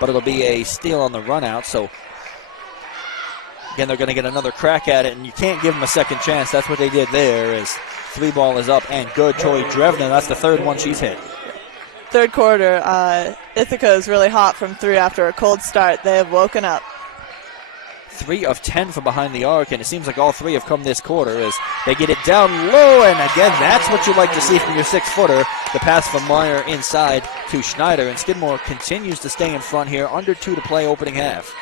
but it'll be a steal on the run out. So, again, they're going to get another crack at it, and you can't give them a second chance. That's what they did there, as 3 ball is up and good. Tori Drevna, that's the third one she's hit. Third quarter, Ithaca is really hot from 3 after a cold start. They have woken up. 3 of 10 from behind the arc, and it seems like all 3 have come this quarter as they get it down low, and again, that's what you like to see from your 6-footer. The pass from Meyer inside to Schneider, and Skidmore continues to stay in front here, under 2 to play opening half.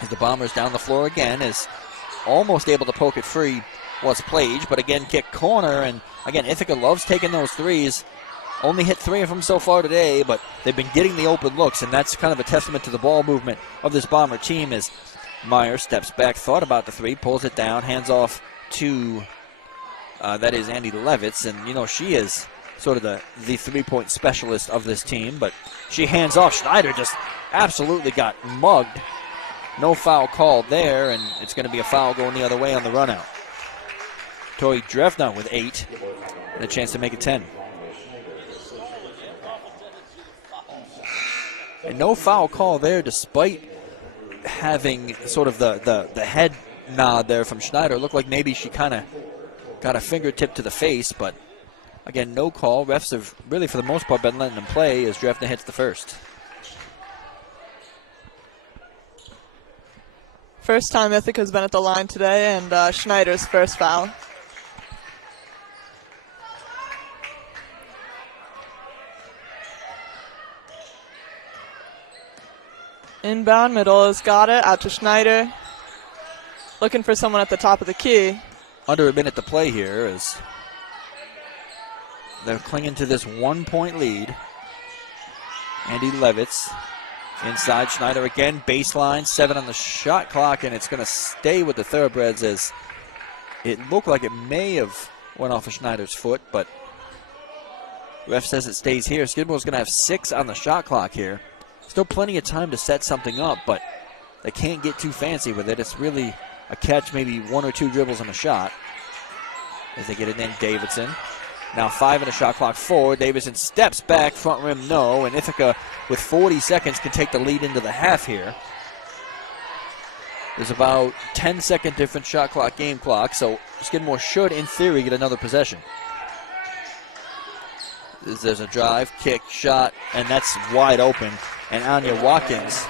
As the Bombers down the floor again, is almost able to poke it free was Plage, but again, kick corner, and again, Ithaca loves taking those threes. Only hit 3 of them so far today, but they've been getting the open looks, and that's kind of a testament to the ball movement of this Bomber team as Meyer steps back, thought about the 3, pulls it down, hands off to, that is Andy Levitz, and, you know, she is sort of the 3-point specialist of this team, but she hands off. Schneider just absolutely got mugged. No foul called there, and it's going to be a foul going the other way on the run out. Tori Drevna with 8, and a chance to make it 10. And no foul call there, despite having sort of the head nod there from Schneider. It looked like maybe she kind of got a fingertip to the face, but again, no call. Refs have really, for the most part, been letting them play as Drevna hits the first. First time Ithaca's been at the line today, and Schneider's first foul. Inbound, middle has got it, out to Schneider. Looking for someone at the top of the key. Under a minute to play here as they're clinging to this 1-point lead. Andy Levitz inside. Schneider again, baseline, 7 on the shot clock, and it's going to stay with the Thoroughbreds as it looked like it may have went off of Schneider's foot, but ref says it stays here. Skidmore's going to have 6 on the shot clock here. Still plenty of time to set something up, but they can't get too fancy with it. It's really a catch, maybe 1 or 2 dribbles on a shot. As they get it in, Davidson. Now 5 on the shot clock forward. Davidson steps back, front rim no, and Ithaca with 40 seconds can take the lead into the half here. There's about 10-second different shot clock, game clock, so Skidmore should, in theory, get another possession. There's a drive, kick, shot, and that's wide open. And Anya Watkins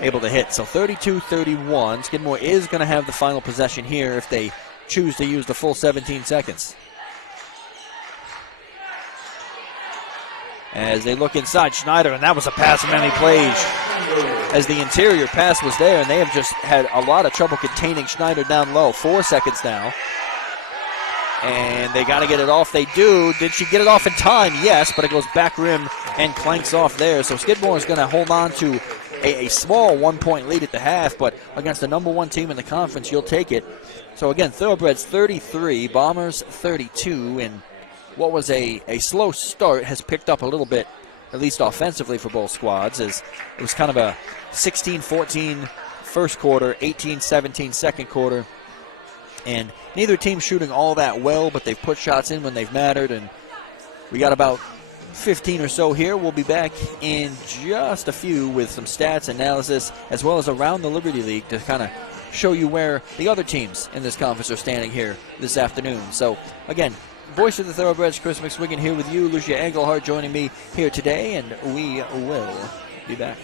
able to hit. So 32-31. Skidmore is going to have the final possession here if they choose to use the full 17 seconds. As they look inside, Schneider, and that was a pass from Emily Plage. As the interior pass was there, and they have just had a lot of trouble containing Schneider down low. 4 seconds now. And they got to get it off. They do. Did she get it off in time? Yes, but it goes back rim and clanks off there. So Skidmore is going to hold on to a small 1-point lead at the half, but against the number 1 team in the conference, you'll take it. So again, Thoroughbreds 33, Bombers 32, and what was a slow start has picked up a little bit, at least offensively for both squads, as it was kind of a 16-14 first quarter, 18-17 second quarter. And neither team shooting all that well, but they've put shots in when they've mattered. And we got about 15 or so here. We'll be back in just a few with some stats, analysis, as well as around the Liberty League to kind of show you where the other teams in this conference are standing here this afternoon. So, again, voice of the Thoroughbreds, Chris McSwiggan here with you. Lucia Engelhardt joining me here today, and we will be back.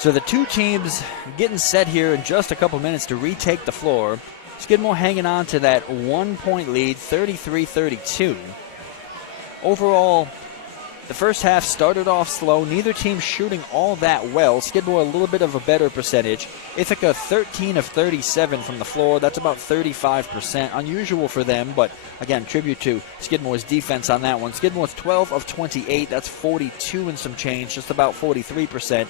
So the two teams getting set here in just a couple minutes to retake the floor. Skidmore hanging on to that 1-point lead, 33-32. Overall, the first half started off slow. Neither team shooting all that well. Skidmore a little bit of a better percentage. Ithaca 13 of 37 from the floor. That's about 35%. Unusual for them, but again, tribute to Skidmore's defense on that one. Skidmore's 12 of 28. That's 42 and some change, just about 43%.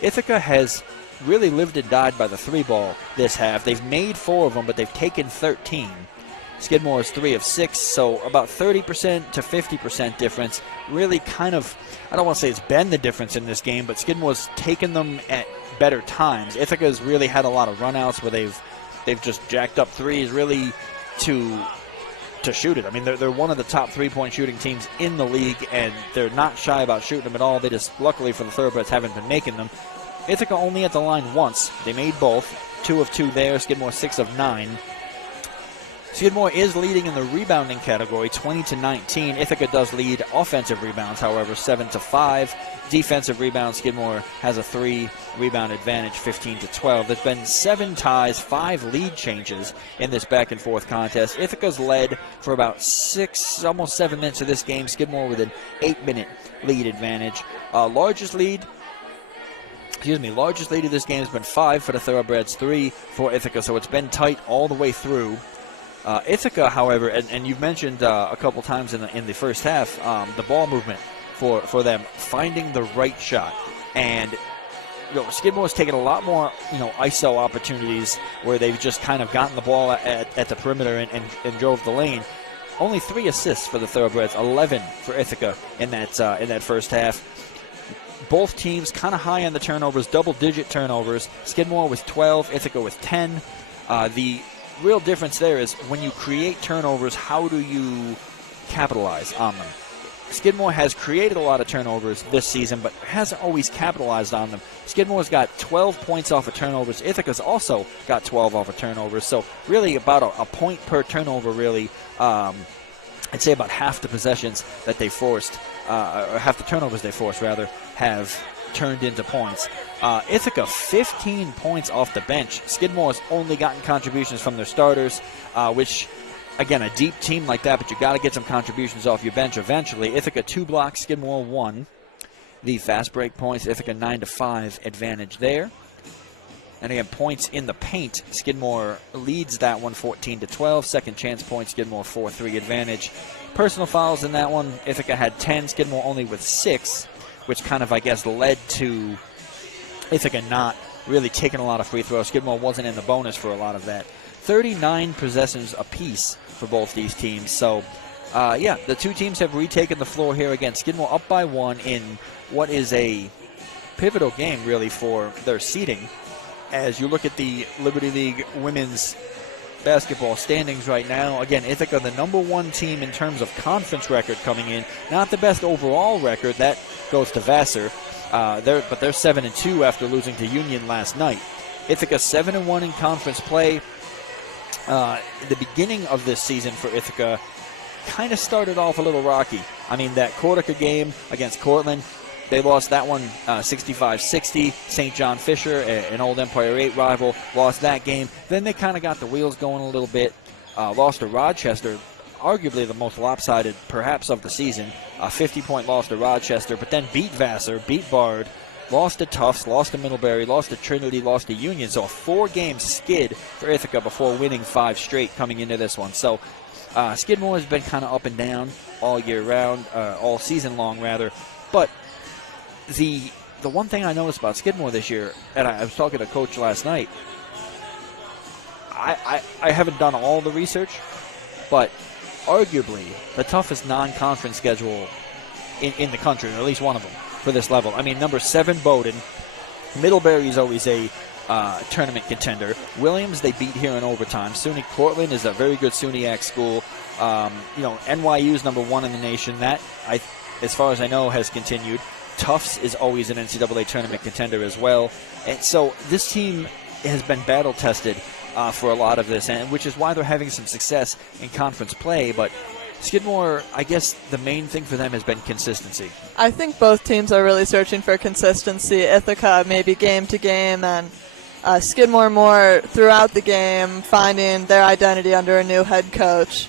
Ithaca has really lived and died by the three ball this half. They've made 4 of them, but they've taken 13. Skidmore is 3 of 6, so about 30% to 50% difference. Really kind of, I don't want to say it's been the difference in this game, but Skidmore's taken them at better times. Ithaca's really had a lot of runouts where they've just jacked up threes really to shoot it. I mean, they're one of the top 3-point shooting teams in the league, and they're not shy about shooting them at all. They just, luckily for the Thoroughbreds, haven't been making them. Ithaca only at the line once. They made both. 2 of 2 there. Skidmore 6 of 9. Skidmore is leading in the rebounding category, 20-19. Ithaca does lead offensive rebounds, however, 7-5. Defensive rebounds, Skidmore has a 3-rebound advantage, 15-12. There's been 7 ties, 5 lead changes in this back-and-forth contest. Ithaca's led for about 6, almost 7 minutes of this game. Skidmore with an 8-minute lead advantage. Largest lead of this game has been 5 for the Thoroughbreds, 3 for Ithaca, so it's been tight all the way through. Ithaca, however, and you've mentioned a couple times in the first half, the ball movement for them, finding the right shot. And Skidmore's taken a lot more ISO opportunities where they've just kind of gotten the ball at the perimeter and drove the lane. Only 3 assists for the Thoroughbreds, 11 for Ithaca in that first half. Both teams kind of high on the turnovers, double-digit turnovers. Skidmore with 12, Ithaca with 10. The real difference there is when you create turnovers, how do you capitalize on them? Skidmore has created a lot of turnovers this season, but hasn't always capitalized on them. Skidmore's got 12 points off of turnovers. Ithaca's also got 12 off of turnovers. So really about a point per turnover, really. I'd say about half the possessions that they forced, or half the turnovers they forced, rather, have turned into points. Ithaca 15 points off the bench. Skidmore's only gotten contributions from their starters, which, again, a deep team like that, but you got to get some contributions off your bench eventually. Ithaca 2 blocks, Skidmore 1. The fast break points, Ithaca 9-5 advantage there. And again, points in the paint, Skidmore leads that one 14-12. Second chance points, Skidmore 4-3 advantage. Personal fouls in that one, Ithaca had 10, Skidmore only with 6, which kind of, I guess, led to Ithaca not really taking a lot of free throws. Skidmore wasn't in the bonus for a lot of that. 39 possessions apiece for both these teams. So, the two teams have retaken the floor here again. Skidmore up by 1 in what is a pivotal game, really, for their seeding. As you look at the Liberty League women's basketball standings right now, again, Ithaca the number 1 team in terms of conference record coming in. Not the best overall record. That goes to Vassar. They're 7-2 after losing to Union last night. Ithaca 7-1 in conference play. The beginning of this season for Ithaca kind of started off a little rocky. I mean, that Corsica game against Cortland, they lost that one 65-60. St. John Fisher, an old Empire 8 rival, lost that game. Then they kind of got the wheels going a little bit. Lost to Rochester, arguably the most lopsided perhaps of the season. A 50-point loss to Rochester, but then beat Vassar, beat Bard, lost to Tufts, lost to Middlebury, lost to Trinity, lost to Union. So a 4-game skid for Ithaca before winning 5 straight coming into this one. So Skidmore has been kind of up and down all year round, all season long rather. But the one thing I noticed about Skidmore this year, and I was talking to Coach last night, I haven't done all the research, but arguably the toughest non-conference schedule in the country, or at least one of them, for this level. I mean, number 7, Bowdoin. Middlebury is always a tournament contender. Williams, they beat here in overtime. SUNY Cortland is a very good SUNYAC school. NYU's number 1 in the nation. That, as far as I know, has continued. Tufts is always an NCAA tournament contender as well. And so this team has been battle-tested for a lot of this, and which is why they're having some success in conference play. But Skidmore, I guess the main thing for them has been consistency. I think both teams are really searching for consistency. Ithaca maybe game to game, and Skidmore more throughout the game, finding their identity under a new head coach.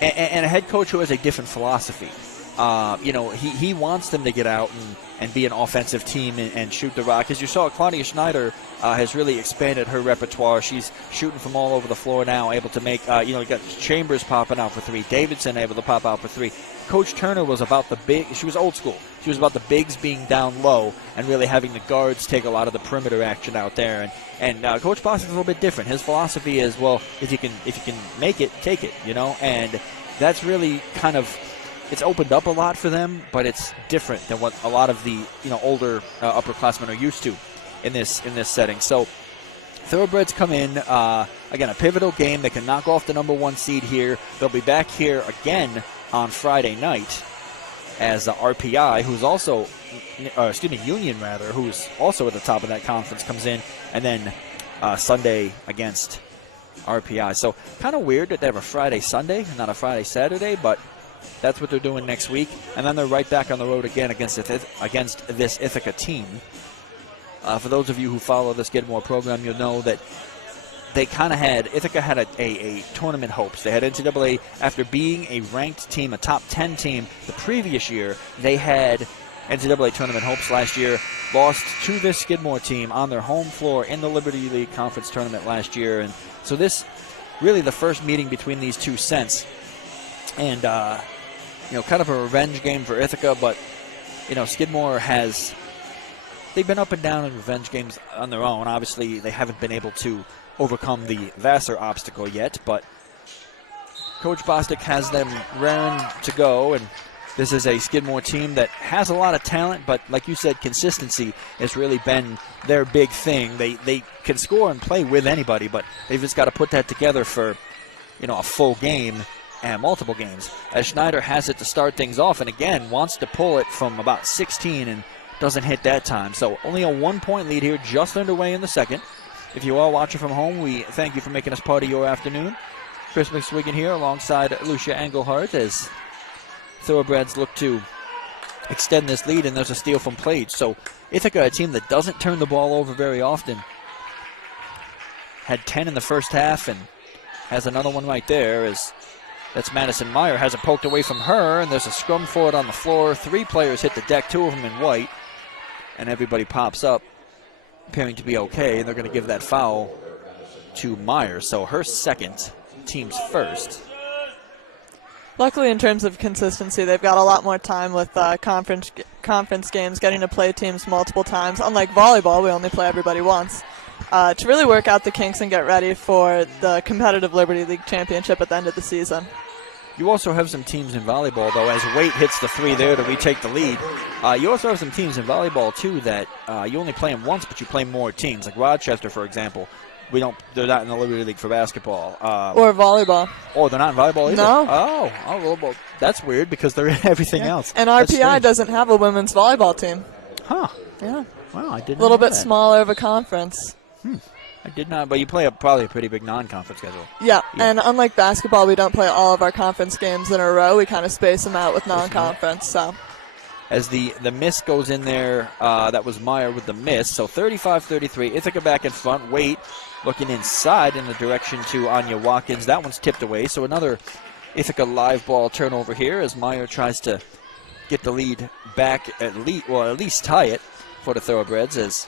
And a head coach who has a different philosophy. He wants them to get out and be an offensive team and shoot the rock. As you saw, Claudia Schneider has really expanded her repertoire. She's shooting from all over the floor now, able to make, you got Chambers popping out for three, Davidson able to pop out for three. Coach Turner was about she was old school. She was about the bigs being down low and really having the guards take a lot of the perimeter action out there. And Coach Bostic is a little bit different. His philosophy is, well, if you can make it, take it, and that's really kind of, it's opened up a lot for them, but it's different than what a lot of the older upperclassmen are used to in this setting. So Thoroughbreds come in, again, a pivotal game. They can knock off the number 1 seed here. They'll be back here again on Friday night as RPI, who's also, Union rather, who's also at the top of that conference, comes in, and then Sunday against RPI. So kind of weird that they have a Friday-Sunday, not a Friday-Saturday, but that's what they're doing next week. And then they're right back on the road again against this Ithaca team. For those of you who follow the Skidmore program, you'll know that they kind of Ithaca had a tournament hopes. They had NCAA, after being a ranked team, a top 10 team the previous year, they had NCAA tournament hopes last year, lost to this Skidmore team on their home floor in the Liberty League Conference tournament last year. And so this really the first meeting between these two since. And, kind of a revenge game for Ithaca, but, Skidmore they've been up and down in revenge games on their own. Obviously, they haven't been able to overcome the Vassar obstacle yet, but Coach Bostic has them raring to go, and this is a Skidmore team that has a lot of talent, but like you said, consistency has really been their big thing. They can score and play with anybody, but they've just got to put that together for, a full game and multiple games. As Schneider has it to start things off, and again, wants to pull it from about 16 and doesn't hit that time. So only a 1-point lead here, just underway in the second. If you are watching from home, we thank you for making us part of your afternoon. Chris McSwiggan here alongside Lucia Engelhardt as Thoroughbreds look to extend this lead, and there's a steal from Plage. So Ithaca, a team that doesn't turn the ball over very often, had 10 in the first half and has another one right there as that's Madison Meyer, has it poked away from her, and there's a scrum for it on the floor. 3 players hit the deck, 2 of them in white, and everybody pops up, appearing to be okay, and they're going to give that foul to Meyer. So her second, team's first. Luckily, in terms of consistency, they've got a lot more time with conference games, getting to play teams multiple times. Unlike volleyball, we only play everybody once. To really work out the kinks and get ready for the competitive Liberty League Championship at the end of the season. You also have some teams in volleyball, though, as Waite hits the 3 there to retake the lead. You also have some teams in volleyball, too, that you only play them once, but you play more teams. Like Rochester, for example. They're not in the Liberty League for basketball. Or volleyball. Oh, they're not in volleyball either? No. Oh, well, that's weird because they're in everything else. And RPI doesn't have a women's volleyball team. Huh. Yeah. Wow, I didn't know A little bit that. smaller of a conference. I did not, but you play probably a pretty big non-conference schedule. Yeah, and unlike basketball, we don't play all of our conference games in a row. We kind of space them out with non-conference. So, as the miss goes in there, that was Meyer with the miss. So 35-33, Ithaca back in front. Waite looking inside in the direction to Anya Watkins. That one's tipped away. So another Ithaca live ball turnover here as Meyer tries to get the lead back at least tie it for the Thoroughbreds, as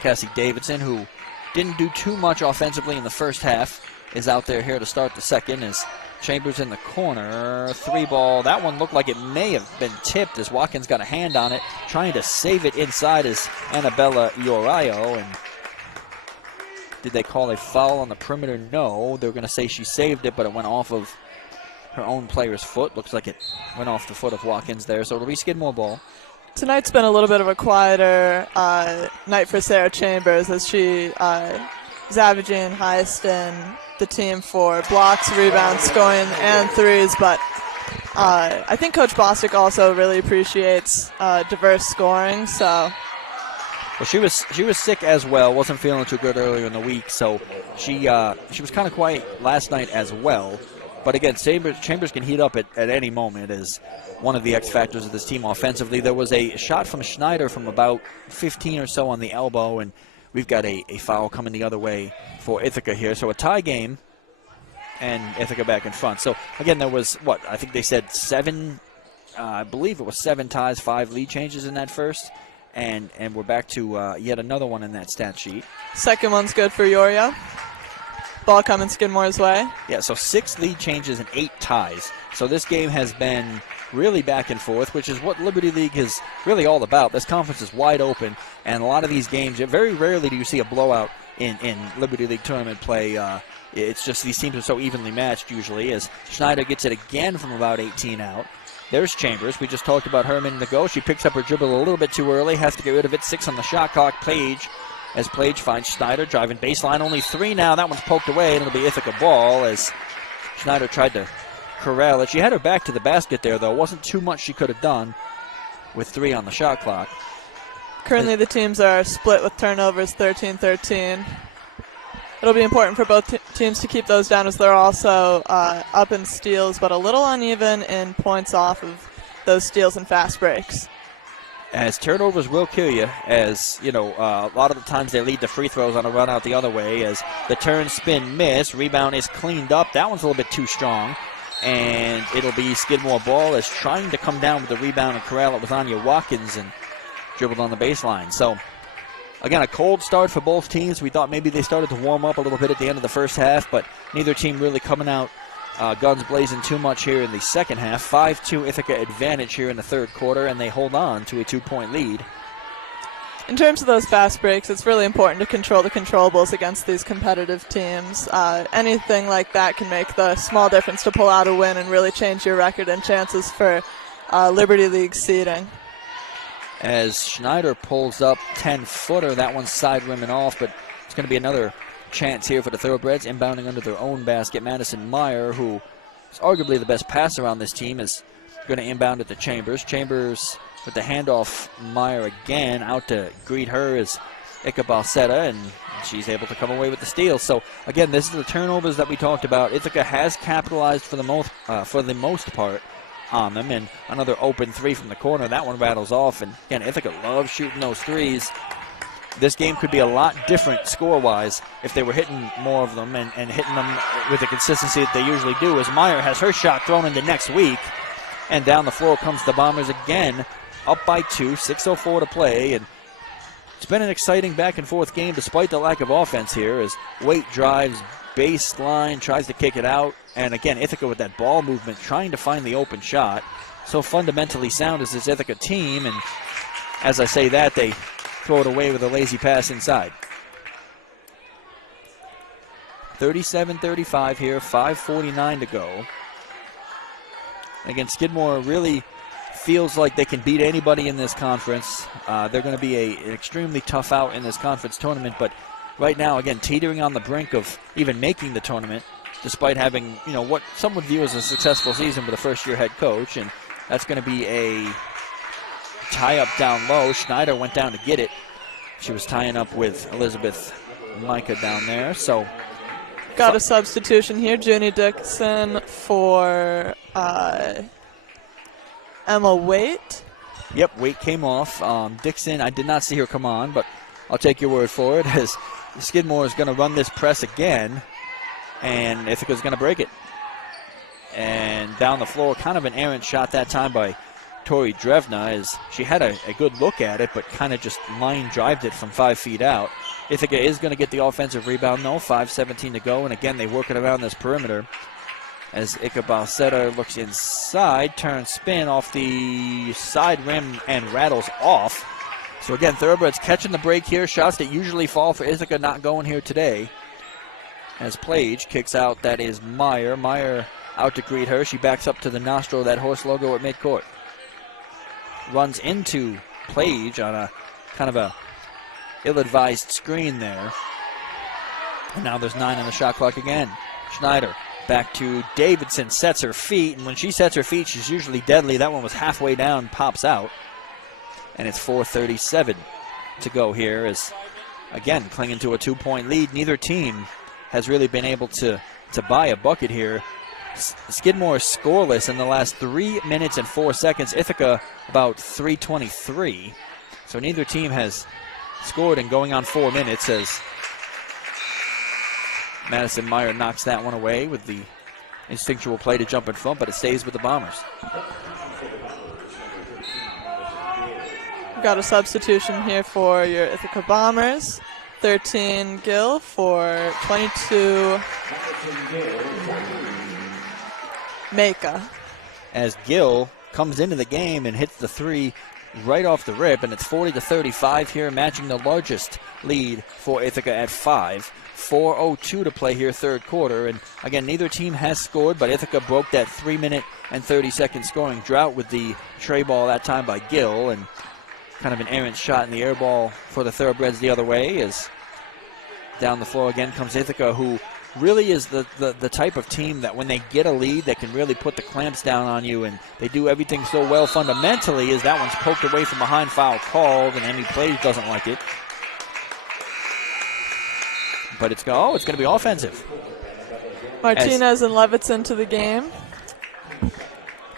Cassie Davidson, who didn't do too much offensively in the first half, is out there here to start the second as Chambers in the corner. 3 ball. That one looked like it may have been tipped as Watkins got a hand on it. Trying to save it inside is Annabella Iorayo. And did they call a foul on the perimeter? No. They're going to say she saved it, but it went off of her own player's foot. Looks like it went off the foot of Watkins there. So it'll be Skidmore ball. tonight's been a little bit of a quieter night for Sarah Chambers, as she is averaging highest in the team for blocks, rebounds, scoring, and threes. But I think Coach Bostic also really appreciates diverse scoring. So, well, she was sick as well. Wasn't feeling too good earlier in the week, so she was kind of quiet last night as well. But again, Chambers can heat up at any moment as one of the X factors of this team offensively. There was a shot from Schneider from about 15 or so on the elbow, and we've got a foul coming the other way for Ithaca here. So a tie game, and Ithaca back in front. So again, there was, I think they said 7, I believe it was 7 ties, 5 lead changes in that first. And we're back to yet another one in that stat sheet. Second one's good for Ioria. Ball coming Skidmore's way. Yeah, so 6 lead changes and 8 ties. So this game has been really back and forth, which is what Liberty League is really all about. This conference is wide open, and a lot of these games, very rarely do you see a blowout in Liberty League tournament play. It's just these teams are so evenly matched usually, as Schneider gets it again from about 18 out. There's Chambers. We just talked about her a minute ago. She picks up her dribble a little bit too early, has to get rid of it. 6 on the shot clock. Page, as Page finds Schneider, driving baseline. Only 3 now. That one's poked away, and it'll be Ithaca ball as Schneider tried to corral it. She had her back to the basket there, though. Wasn't too much she could have done with 3 on the shot clock. Currently the teams are split with turnovers 13-13. It'll be important for both teams to keep those down, as they're also up in steals, but a little uneven in points off of those steals and fast breaks. As turnovers will kill you, as, a lot of the times they lead to free throws on a run out the other way, as the turn, spin, miss, rebound is cleaned up. That one's a little bit too strong, and it'll be Skidmore ball as trying to come down with the rebound and corral it with Anya Watkins and dribbled on the baseline. So, again, a cold start for both teams. We thought maybe they started to warm up a little bit at the end of the first half, but neither team really coming out guns blazing too much here in the second half. 5-2 Ithaca advantage here in the third quarter, and they hold on to a 2-point lead. In terms of those fast breaks, it's really important to control the controllables against these competitive teams. Anything like that can make the small difference to pull out a win and really change your record and chances for Liberty League seeding. As Schneider pulls up 10-footer, that one's side rim and off, but it's going to be another chance here for the Thoroughbreds, inbounding under their own basket. Madison Meyer, who is arguably the best passer on this team, is going to inbound it to Chambers. Chambers with the handoff. Meyer again out to greet her is Ika Balsetta, and she's able to come away with the steal. So again, this is the turnovers that we talked about. Ithaca has capitalized for the most part on them, and another open 3 from the corner. That one rattles off, and again, Ithaca loves shooting those threes. This game could be a lot different score-wise if they were hitting more of them and hitting them with the consistency that they usually do, as Meyer has her shot thrown into next week. And down the floor comes the Bombers again, up by 2, 6:04 to play. And it's been an exciting back-and-forth game despite the lack of offense here, as Waite drives baseline, tries to kick it out. And again, Ithaca with that ball movement, trying to find the open shot. So fundamentally sound is this Ithaca team, and as I say that, they throw it away with a lazy pass inside. 37-35 here, 5:49 to go. Again, Skidmore really feels like they can beat anybody in this conference. They're going to be an extremely tough out in this conference tournament, but right now, again, teetering on the brink of even making the tournament, despite having, what some would view as a successful season with a first-year head coach, and that's going to be a tie-up down low. Schneider went down to get it. She was tying up with Elizabeth Micah down there. So, got a substitution here. Junie Dixon for Emma Waite. Yep, Waite came off. Dixon, I did not see her come on, but I'll take your word for it, as Skidmore is going to run this press again, and Ithaca's going to break it. And down the floor, kind of an errant shot that time by Tori Drevna, as she had a good look at it, but kind of just line drived it from 5 feet out. Ithaca is going to get the offensive rebound, though. 5:17 to go, and again, they work it around this perimeter. As Ika Balsetta looks inside, turn spin off the side rim and rattles off. So again, Thoroughbreds catching the break here. Shots that usually fall for Ithaca not going here today. As Plage kicks out, that is Meyer. Meyer out to greet her. She backs up to the nostril of that horse logo at midcourt. Runs into Plage on a kind of a ill-advised screen there. And now there's 9 on the shot clock again. Schneider back to Davidson, sets her feet, and when she sets her feet, she's usually deadly. That one was halfway down, pops out. And it's 4:37 to go here, as, again, clinging to a 2-point lead. Neither team has really been able to buy a bucket here. Skidmore is scoreless in the last 3 minutes and 4 seconds. Ithaca about 3:23. So neither team has scored in going on 4 minutes as Madison Meyer knocks that one away with the instinctual play to jump in front, but it stays with the Bombers. We've got a substitution here for your Ithaca Bombers. 13 Gill for 22 Maka. As Gill comes into the game and hits the three right off the rip, and it's 40-35 here, matching the largest lead for Ithaca at 5. 4:02 to play here, third quarter, and again, neither team has scored, but Ithaca broke that 3-minute and 30-second scoring drought with the tray ball that time by Gill, and kind of an errant shot in the air ball for the Thoroughbreds the other way. As down the floor again comes Ithaca, who really is the type of team that when they get a lead, they can really put the clamps down on you, and they do everything so well fundamentally. As that one's poked away from behind, foul called, and Emmy Plays doesn't like it. But it's going to be offensive. Martinez and Levittson to the game.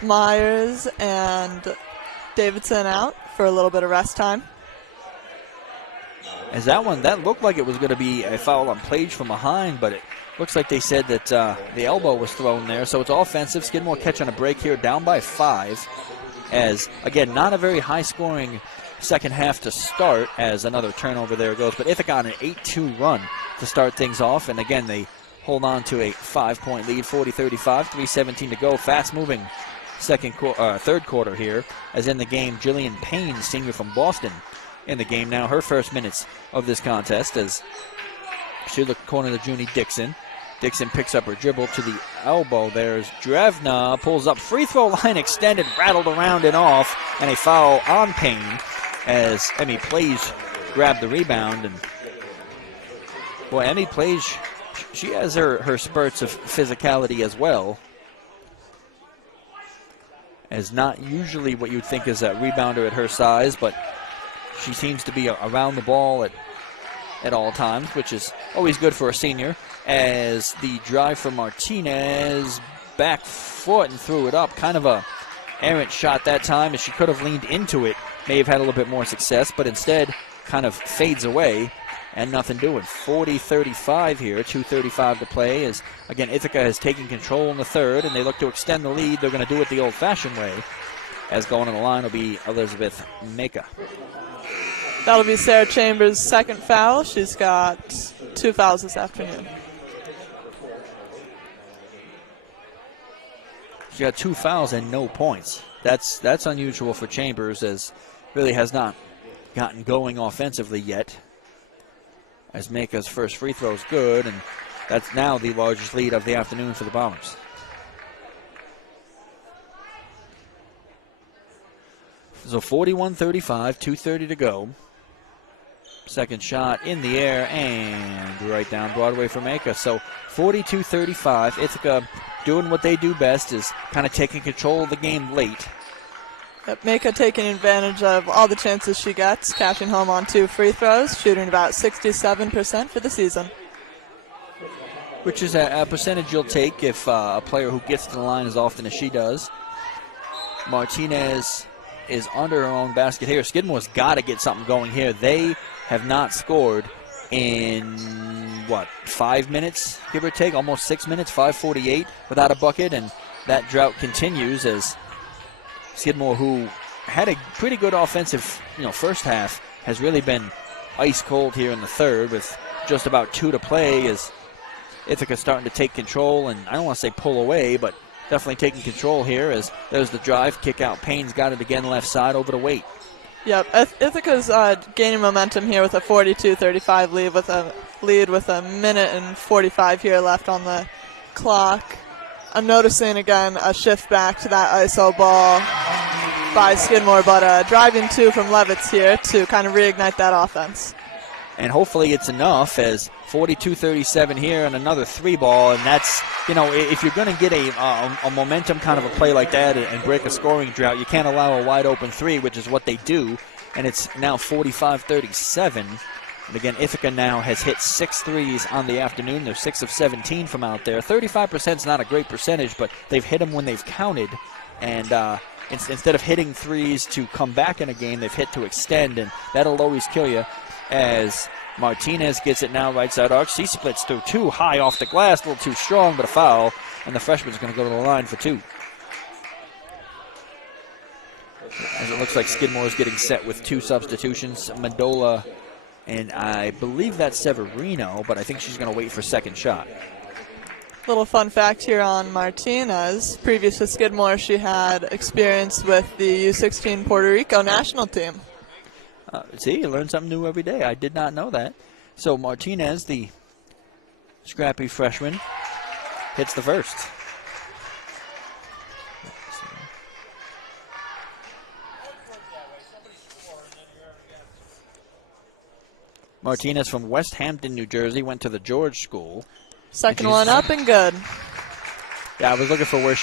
Myers and Davidson out for a little bit of rest time. As that looked like it was going to be a foul on Plage from behind, but it looks like they said that the elbow was thrown there. So it's offensive. Skidmore catching a break here, down by 5. As, again, not a very high-scoring second half to start, as another turnover there goes. But Ithaca on an 8-2 run to start things off. And, again, they hold on to a 5-point lead, 40-35, 3:17 to go. Fast-moving third quarter here, as in the game, Jillian Payne, senior from Boston, in the game now. Her first minutes of this contest as she looked corner to Junie Dixon. Dixon picks up her dribble to the elbow. There's Drevna, pulls up, free throw line extended, rattled around and off, and a foul on Payne as Emmy Plage grabbed the rebound. And boy, Emmy Plage, she has her spurts of physicality as well, as not usually what you'd think is a rebounder at her size, but she seems to be around the ball at all times, which is always good for a senior. As the drive from Martinez, back foot and threw it up. Kind of a errant shot that time, as she could have leaned into it, may have had a little bit more success, but instead kind of fades away and nothing doing. 40-35 here, 2:35 to play, as again Ithaca has taken control in the third, and they look to extend the lead. They're going to do it the old-fashioned way, as going on the line will be Elizabeth Maka. That'll be Sarah Chambers' second foul. She's got 2 fouls this afternoon. She got 2 fouls and no points. That's unusual for Chambers, as really has not gotten going offensively yet. As Maka's first free throw is good, and that's now the largest lead of the afternoon for the Bombers. So 41-35, 2:30 to go. Second shot in the air and right down Broadway for Maka. So 42-35. Ithaca doing what they do best, is kind of taking control of the game late. Maka taking advantage of all the chances she gets, cashing home on 2 free throws, shooting about 67% for the season. Which is a percentage you'll take if a player who gets to the line as often as she does. Martinez is under her own basket here. Skidmore's got to get something going here. They have not scored in, 5 minutes, give or take, almost 6 minutes, 5:48 without a bucket, and that drought continues as Skidmore, who had a pretty good offensive first half, has really been ice cold here in the third with just about 2 to play, as Ithaca starting to take control, and I don't want to say pull away, but definitely taking control here, as there's the drive, kick out. Payne's got it again left side over to Waite. Yep, Ithaca's gaining momentum here with a 42-35 lead with a minute and 45 here left on the clock. I'm noticing again a shift back to that ISO ball by Skidmore, but a driving 2 from Levitz here to kind of reignite that offense. And hopefully it's enough, as 42-37 here and another 3 ball, and that's, if you're going to get a momentum kind of a play like that and break a scoring drought, you can't allow a wide open 3, which is what they do, and it's now 45-37 And again, Ithaca now has hit 6 threes on the afternoon. They're 6 of 17 from out there. 35% is not a great percentage, but they've hit them when they've counted. And instead of hitting threes to come back in a game, they've hit to extend, and that'll always kill you. As Martinez gets it now right side arc. She splits through 2 high off the glass, a little too strong, but a foul. And the freshman's going to go to the line for 2. As it looks like Skidmore is getting set with 2 substitutions. Mendola, and I believe that's Severino, but I think she's going to wait for second shot. Little fun fact here on Martinez. Previous to Skidmore, she had experience with the U16 Puerto Rico national team. See, you learn something new every day. I did not know that. So Martinez, the scrappy freshman, hits the first. Martinez from West Hampton, New Jersey, went to the George School. Second one up and good. Yeah, I was looking for where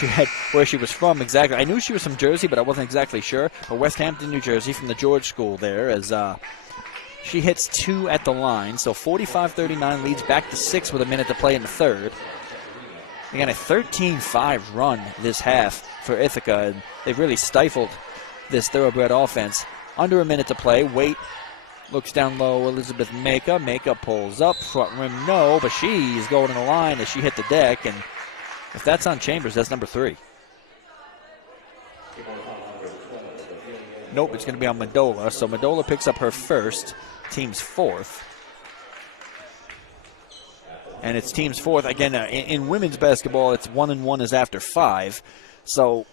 she was from exactly. I knew she was from Jersey, but I wasn't exactly sure. But West Hampton, New Jersey, from the George School there, as she hits 2 at the line. So 45-39, leads back to 6 with a minute to play in the third. Again, a 13-5 run this half for Ithaca, and they've really stifled this thoroughbred offense. Under a minute to play. Waite looks down low. Elizabeth Maka. Maka pulls up. Front rim, no, but she's going in the line as she hit the deck, and if that's on Chambers, that's number 3. Nope, it's going to be on Mendola. So Mendola picks up her first, team's 4th. And it's team's 4th. Again, in women's basketball, it's 1-1 is after 5. So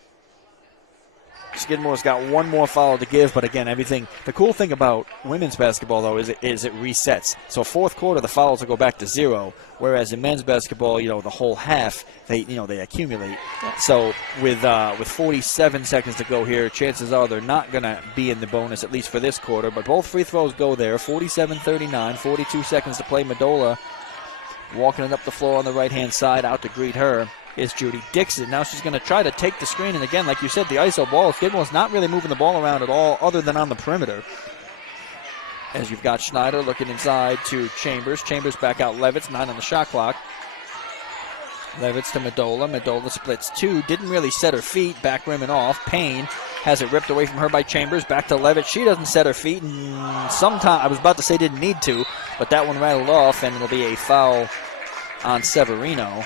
Skidmore's got one more foul to give, but again, everything. The cool thing about women's basketball, though, is it resets. So fourth quarter, the fouls will go back to 0, whereas in men's basketball, the whole half, they accumulate. So with 47 seconds to go here, chances are they're not going to be in the bonus, at least for this quarter. But both free throws go there. 47-39, 42 seconds to play. Mendola walking it up the floor on the right-hand side. Out to greet her is Judy Dixon. Now she's going to try to take the screen, and again, like you said, the ISO ball. Skidmore's not really moving the ball around at all other than on the perimeter. As you've got Schneider looking inside to Chambers. Chambers back out Levitz, 9 on the shot clock. Levitz to Mendola. Mendola splits 2. Didn't really set her feet. Back rim and off. Payne has it ripped away from her by Chambers. Back to Levitz. She doesn't set her feet. And sometime, I was about to say didn't need to, but that one rattled off, and it'll be a foul on Severino.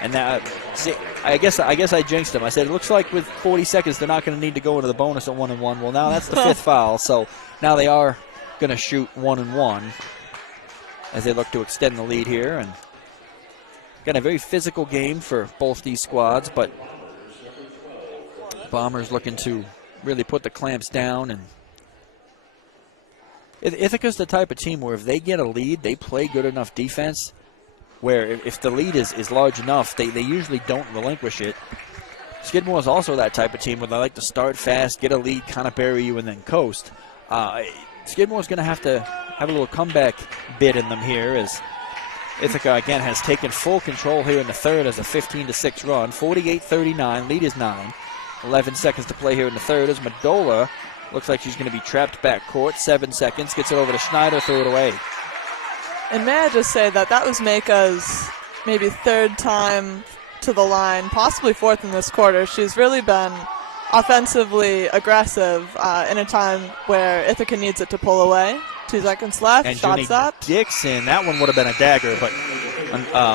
And that, see, I guess I jinxed him. I said it looks like with 40 seconds they're not going to need to go into the bonus at 1-1. Well, now that's the 5th foul, so now they are going to shoot 1-1 as they look to extend the lead here. And again, a very physical game for both these squads, but Bombers looking to really put the clamps down. And Ithaca's the type of team where if they get a lead, they play good enough defense where if the lead is large enough, they usually don't relinquish it. Skidmore is also that type of team where they like to start fast, get a lead, kind of bury you, and then coast. Skidmore's going to have a little comeback bid in them here as Ithaca, again, has taken full control here in the third as a 15-6 run. 48-39, lead is 9. 11 seconds to play here in the third as Mendola looks like she's going to be trapped backcourt. 7 seconds, gets it over to Schneider, threw it away. And may I just say that was Maka's maybe 3rd time to the line, possibly 4th in this quarter. She's really been offensively aggressive in a time where Ithaca needs it to pull away. 2 seconds left, and shots up. Dixon, that one would have been a dagger, but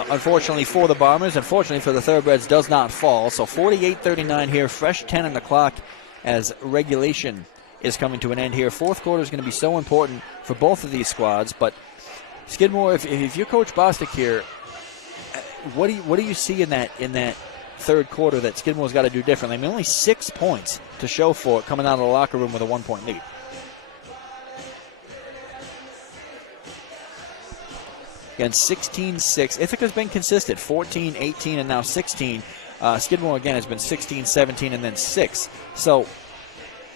unfortunately for the Bombers, unfortunately for the Thoroughbreds, does not fall. So 48-39 here, fresh 10 on the clock as regulation is coming to an end here. Fourth quarter is going to be so important for both of these squads, but Skidmore, if you're Coach Bostic here, what do you see in that third quarter that Skidmore's got to do differently? I mean, only 6 points to show for it coming out of the locker room with a 1-point lead. Again, 16-6. Ithaca's been consistent, 14, 18, and now 16. Skidmore, again, has been 16, 17, and then 6. So,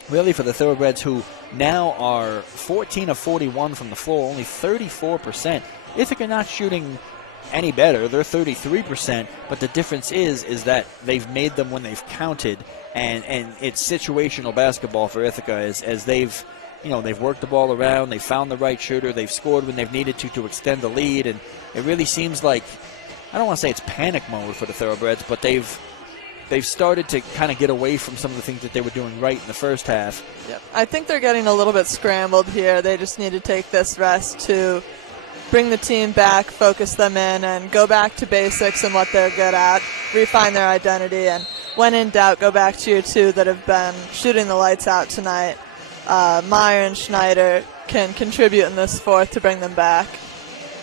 really for the Thoroughbreds, who now are 14 of 41 from the floor, only 34%. Ithaca not shooting any better. They're 33%, but the difference is that they've made them when they've counted, and it's situational basketball for Ithaca as they've they've worked the ball around, they've found the right shooter, they've scored when they've needed to extend the lead, and it really seems like, I don't want to say it's panic mode for the Thoroughbreds, but they've started to kind of get away from some of the things that they were doing right in the first half. Yep. I think they're getting a little bit scrambled here. They just need to take this rest to bring the team back, focus them in, and go back to basics and what they're good at, refine their identity, and when in doubt, go back to your two that have been shooting the lights out tonight. Meyer and Schneider can contribute in this fourth to bring them back.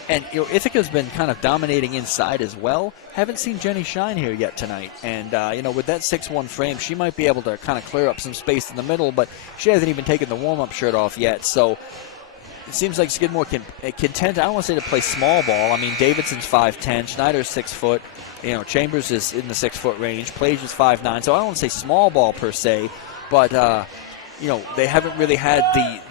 And Ithaca's been kind of dominating inside as well. Haven't seen Jenny Shine here yet tonight. And, with that 6'1 frame, she might be able to kind of clear up some space in the middle, but she hasn't even taken the warm-up shirt off yet. So it seems like Skidmore can tend to, I don't want to say to play small ball. I mean, Davidson's 5'10", Schneider's 6 foot. Chambers is in the 6 foot range. Plage is 5'9", so I don't want to say small ball per se, but they haven't really had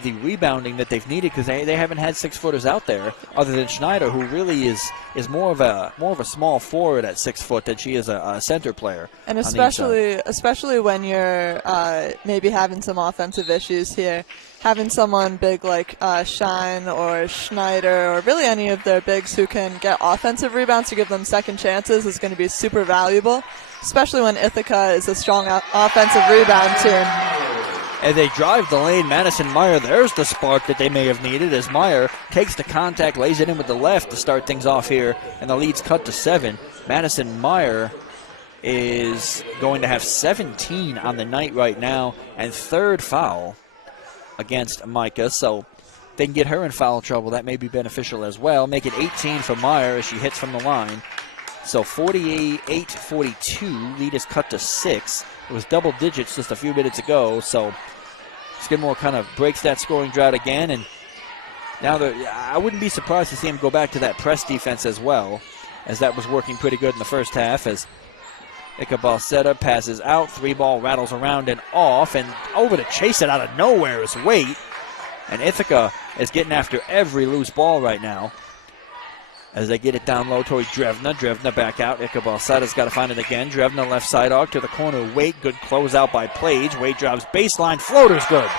the rebounding that they've needed because they haven't had 6-footers out there other than Schneider, who really is more of a small forward at 6 foot than she is a center player. And especially when you're maybe having some offensive issues here, having someone big like Shine or Schneider or really any of their bigs who can get offensive rebounds to give them second chances is going to be super valuable, especially when Ithaca is a strong offensive rebound team. And they drive the lane. Madison Meyer, there's the spark that they may have needed as Meyer takes the contact, lays it in with the left to start things off here, and the lead's cut to 7. Madison Meyer is going to have 17 on the night right now and 3rd foul against Micah. So if they can get her in foul trouble, that may be beneficial as well. Make it 18 for Meyer as she hits from the line. So 48-42, lead is cut to 6. It was double digits just a few minutes ago, so Skidmore kind of breaks that scoring drought again, and now I wouldn't be surprised to see him go back to that press defense as well, as that was working pretty good in the first half, as Ichabod passes out, 3-ball rattles around and off, and over to chase it out of nowhere is Waite, and Ithaca is getting after every loose ball right now as they get it down low toward Drevna. Drevna back out. Ichabod has got to find it again. Drevna left side arc to the corner. Waite, good closeout by Plage. Waite drives baseline. Floater's good.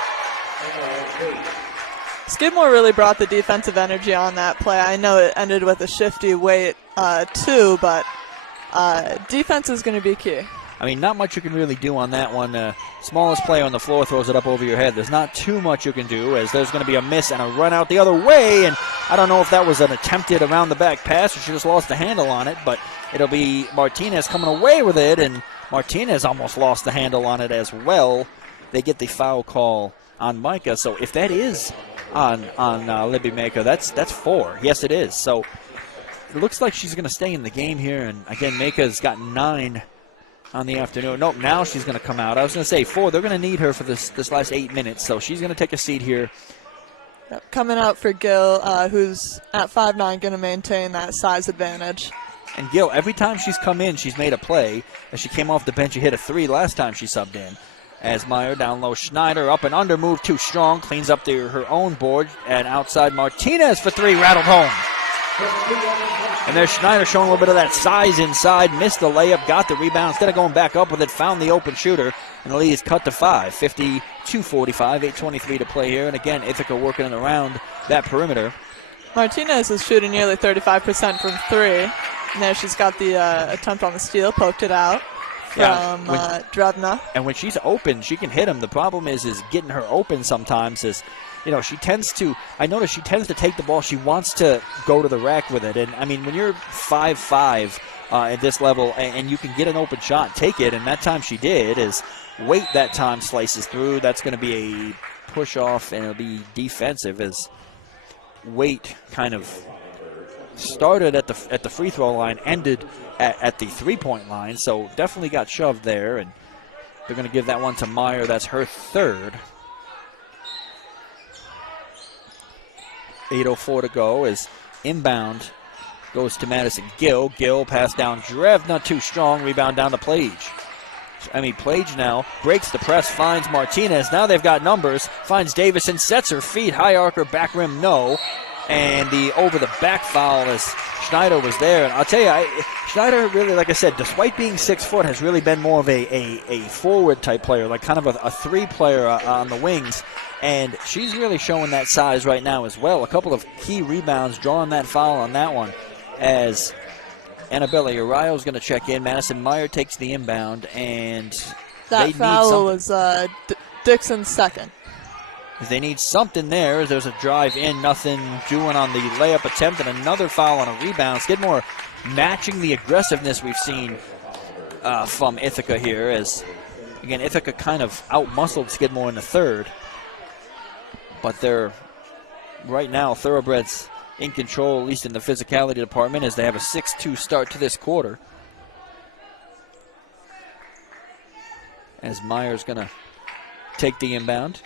Skidmore really brought the defensive energy on that play. I know it ended with a shifty Waite too, but defense is going to be key. I mean, not much you can really do on that one. Smallest player on the floor throws it up over your head. There's not too much you can do, as there's going to be a miss and a run out the other way. And I don't know if that was an attempted around-the-back pass or she just lost the handle on it, but it'll be Martinez coming away with it, and Martinez almost lost the handle on it as well. They get the foul call on Micah. So if that is on Libby Maker, that's 4. Yes, it is. So it looks like she's going to stay in the game here. And, again, Maker's got 9 on the afternoon. Nope, now she's going to come out. I was going to say 4. They're going to need her for this last 8 minutes, so she's going to take a seat here. Yep, coming out for Gill, who's at 5'9", going to maintain that size advantage. And Gill, every time she's come in, she's made a play. As she came off the bench, she hit a 3 last time she subbed in. As Meyer down low, Schneider up and under, move too strong, cleans up her own board, and outside Martinez for 3, rattled home. And there's Schneider showing a little bit of that size inside. Missed the layup, got the rebound. Instead of going back up with it, found the open shooter. And the lead is cut to 5. 52-45, 8:23 to play here. And again, Ithaca working around that perimeter. Martinez is shooting nearly 35% from 3. And there she's got the attempt on the steal, poked it out from Drevna. And when she's open, she can hit him. The problem is getting her open sometimes is, she tends to take the ball. She wants to go to the rack with it. And, I mean, when you're 5'5", at this level and you can get an open shot, take it. And that time she did. As Waite that time slices through. That's going to be a push off, and it'll be defensive as Waite kind of started at the free throw line, ended at the 3-point line. So definitely got shoved there. And they're going to give that one to Meyer. That's her 3rd. 8:04 to go as inbound goes to Madison Gill. Gill pass down Drevna, too strong. Rebound down to Plage. Plage now breaks the press, finds Martinez. Now they've got numbers. Finds Davison, sets her feet. High archer, back rim, no. And the over-the-back foul as Schneider was there. And I'll tell you, Schneider really, like I said, despite being 6 foot, has really been more of a forward-type player, like kind of a 3 player on the wings. And she's really showing that size right now as well. A couple of key rebounds, drawing that foul on that one as Annabella Uriah is going to check in. Madison Meyer takes the inbound, and that foul was Dixon's second. They need something there as there's a drive in, nothing doing on the layup attempt, and another foul on a rebound. Skidmore matching the aggressiveness we've seen from Ithaca here as, again, Ithaca kind of out-muscled Skidmore in the third. But they're, right now, Thoroughbreds in control, at least in the physicality department, as they have a 6-2 start to this quarter. As Meyer's going to take the inbound.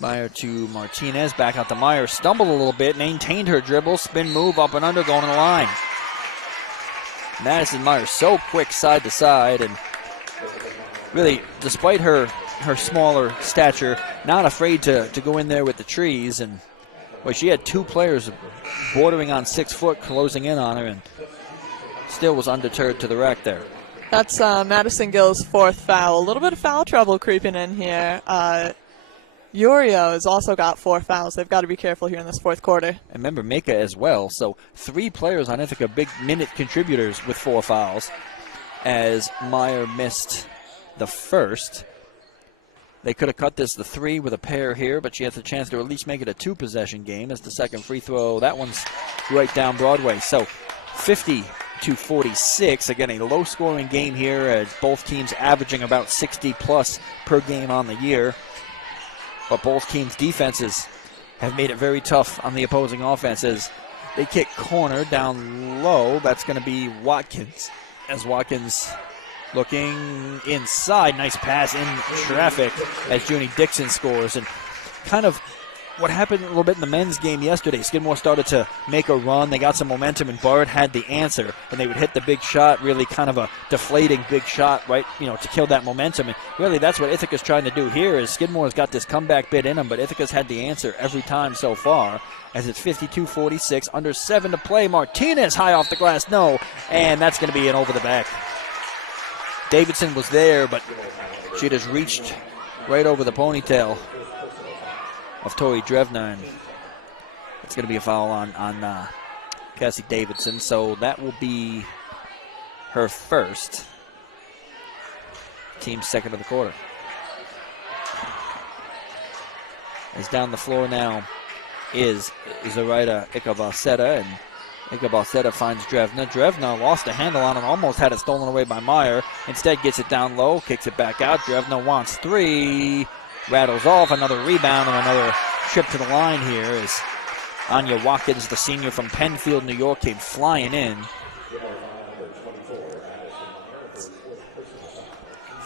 Meyer to Martinez, back out to Meyer, stumbled a little bit, maintained her dribble, spin move, up and under, going to the line. Madison Meyer so quick side to side, and really, despite her smaller stature, not afraid to go in there with the trees. And well, she had 2 players bordering on 6 foot closing in on her, and still was undeterred to the rack there. That's Madison Gill's 4th foul. A little bit of foul trouble creeping in here. Urio has also got 4 fouls. They've got to be careful here in this 4th quarter. And remember, Mika as well. So 3 players on Ithaca, big minute contributors with 4 fouls. As Meyer missed the first. They could have cut this to 3 with a pair here, but she has the chance to at least make it a 2-possession game as the second free throw. That one's right down Broadway. So 50-46. Again, a low-scoring game here as both teams averaging about 60-plus per game on the year. But both teams' defenses have made it very tough on the opposing offenses. They kick corner down low. That's going to be Watkins. As Watkins looking inside. Nice pass in traffic as Junie Dixon scores. And kind of what happened a little bit in the men's game yesterday, Skidmore started to make a run. They got some momentum, and Bard had the answer. And they would hit the big shot, really kind of a deflating big shot, right, to kill that momentum. And really that's what Ithaca's trying to do here is Skidmore's got this comeback bid in them, but Ithaca's had the answer every time so far as it's 52-46, under 7 to play. Martinez high off the glass, no, and that's going to be an over the back. Davidson was there, but she just reached right over the ponytail of Tori Drevna, and it's going to be a foul on Cassie Davidson, so that will be her first. Team's second of the quarter. As down the floor now is Zoraida Ikabalseta, and Ikabalseta finds Drevna. Drevna lost a handle on it, almost had it stolen away by Meyer. Instead gets it down low, kicks it back out. Drevna wants 3. Rattles off, another rebound, and another trip to the line here as Anya Watkins, the senior from Penfield, New York, came flying in.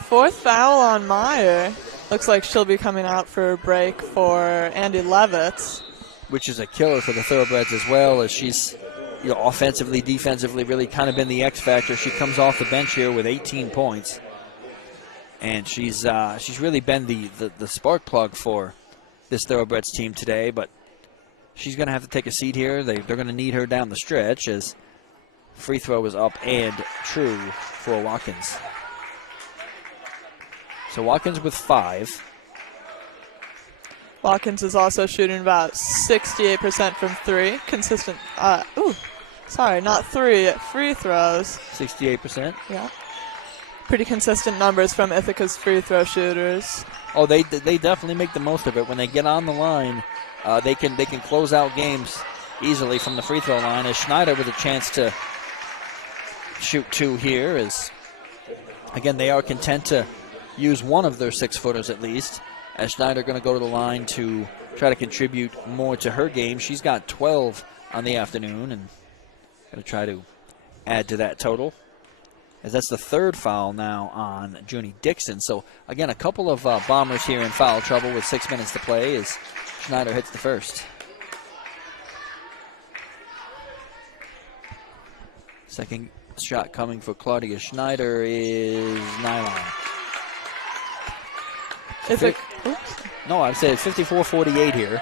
4th foul on Meyer. Looks like she'll be coming out for a break for Andy Levitz. Which is a killer for the Thoroughbreds as well, as she's offensively, defensively, really kind of been the X factor. She comes off the bench here with 18 points. And she's really been the spark plug for this Thoroughbreds team today, but she's going to have to take a seat here. They're going to need her down the stretch as free throw is up and true for Watkins. So Watkins with 5. Watkins is also shooting about 68% from 3. Consistent. Not 3 free throws. 68%. Yeah. Pretty consistent numbers from Ithaca's free throw shooters. Oh, they definitely make the most of it. When they get on the line, they can close out games easily from the free throw line. As Schneider with a chance to shoot 2 here, as again they are content to use one of their 6-footers at least. As Schneider going to go to the line to try to contribute more to her game. She's got 12 on the afternoon and going to try to add to that total. As that's the 3rd foul now on Junie Dixon. So, again, a couple of Bombers here in foul trouble with 6 minutes to play as Schneider hits the first. Second shot coming for Claudia Schneider is nylon. No, I'd say it's 54-48 here.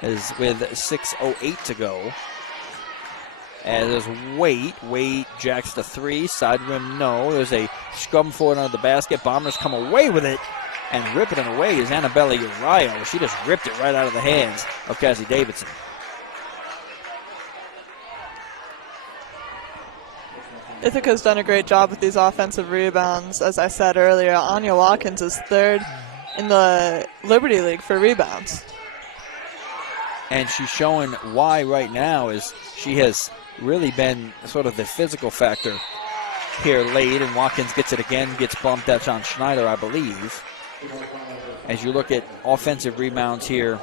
as with 6:08 to go. As there's Wade jacks the three, side rim no. There's a scrum for it under the basket. Bombers come away with it, and ripping it away is Annabella Uriah. She just ripped it right out of the hands of Cassie Davidson. Ithaca's done a great job with these offensive rebounds. As I said earlier, Anya Watkins is third in the Liberty League for rebounds. And she's showing why right now is she has really been sort of the physical factor here late, and Watkins gets it again, gets bumped. That's on Schneider, I believe. As you look at offensive rebounds here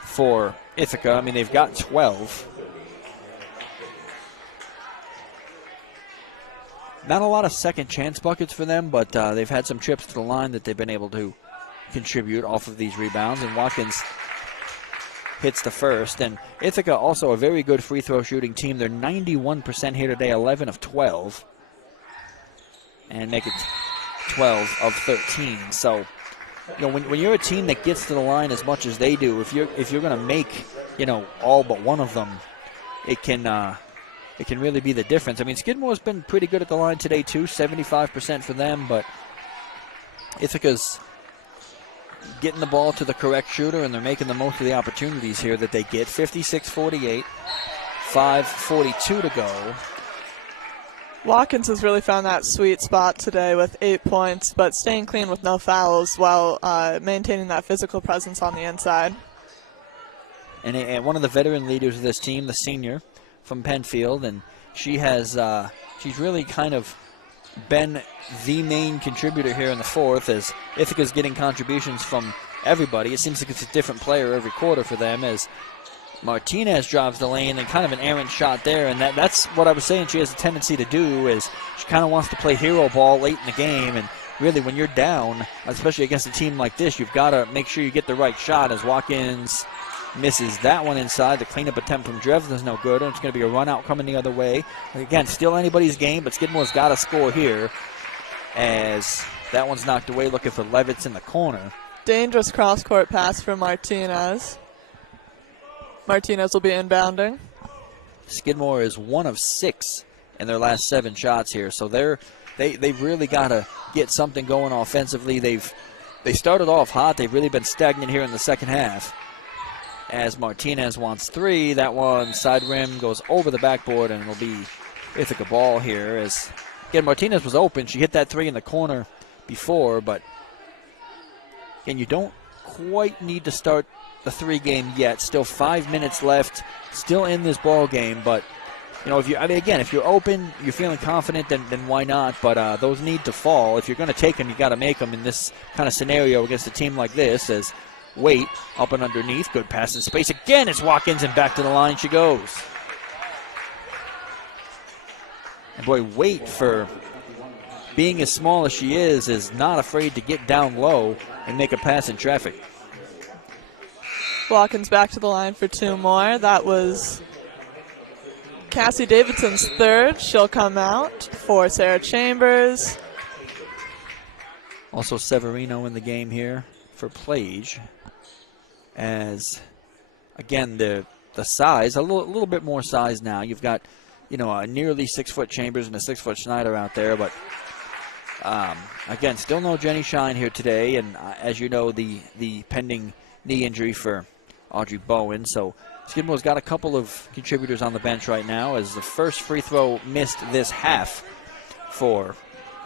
for Ithaca, I mean, they've got 12. Not a lot of second chance buckets for them, but they've had some trips to the line that they've been able to contribute off of these rebounds, and Watkins hits the first. And Ithaca also a very good free throw shooting team. They're 91% here today, 11 of 12, and make it 12 of 13. So, you know, when you're a team that gets to the line as much as they do, if you're going to make, you know, all but one of them, it can really be the difference. I mean, Skidmore's been pretty good at the line today too, 75% for them, but Ithaca's getting the ball to the correct shooter, and they're making the most of the opportunities here that they get. 56-48, 5:42 to go. Watkins has really found that sweet spot today with 8 points, but staying clean with no fouls while maintaining that physical presence on the inside. And one of the veteran leaders of this team, the senior from Penfield, and she has she's really kind of been the main contributor here in the fourth, as Ithaca's getting contributions from everybody. It seems like it's a different player every quarter for them, as Martinez drives the lane and kind of an errant shot there, and that's what I was saying she has a tendency to do, is she kind of wants to play hero ball late in the game, and really when you're down, especially against a team like this, you've got to make sure you get the right shot, as Watkins misses that one inside. The cleanup attempt from Dresden's no good, and it's going to be a run out coming the other way. Again, still anybody's game, but Skidmore's got to score here, as that one's knocked away, looking for Levitz in the corner. Dangerous cross-court pass from Martinez. Martinez will be inbounding. Skidmore is 1 of 6 in their last 7 shots here, so they've really got to get something going offensively. They started off hot. They've really been stagnant here in the second half. As Martinez wants 3, that one side rim goes over the backboard, and it'll be Ithaca ball here. As again, Martinez was open. She hit that 3 in the corner before, but again, you don't quite need to start the 3 game yet. Still 5 minutes left, still in this ball game. But you know, if you're open, you're feeling confident, then why not? But those need to fall. If you're going to take them, you got to make them in this kind of scenario against a team like this. As Waite up and underneath, good pass in space again. It's Watkins, and back to the line she goes. And boy, Waite, for being as small as she is not afraid to get down low and make a pass in traffic. Watkins back to the line for 2 more. That was Cassie Davidson's 3rd. She'll come out for Sarah Chambers. Also Severino in the game here for Plage. As, again, the size, a little bit more size now. You've got, you know, a nearly 6-foot Chambers and a 6-foot Schneider out there. But, again, still no Jenny Shine here today. And as you know, the pending knee injury for Audrey Bowen. So Skidmore's got a couple of contributors on the bench right now, as the first free throw missed this half for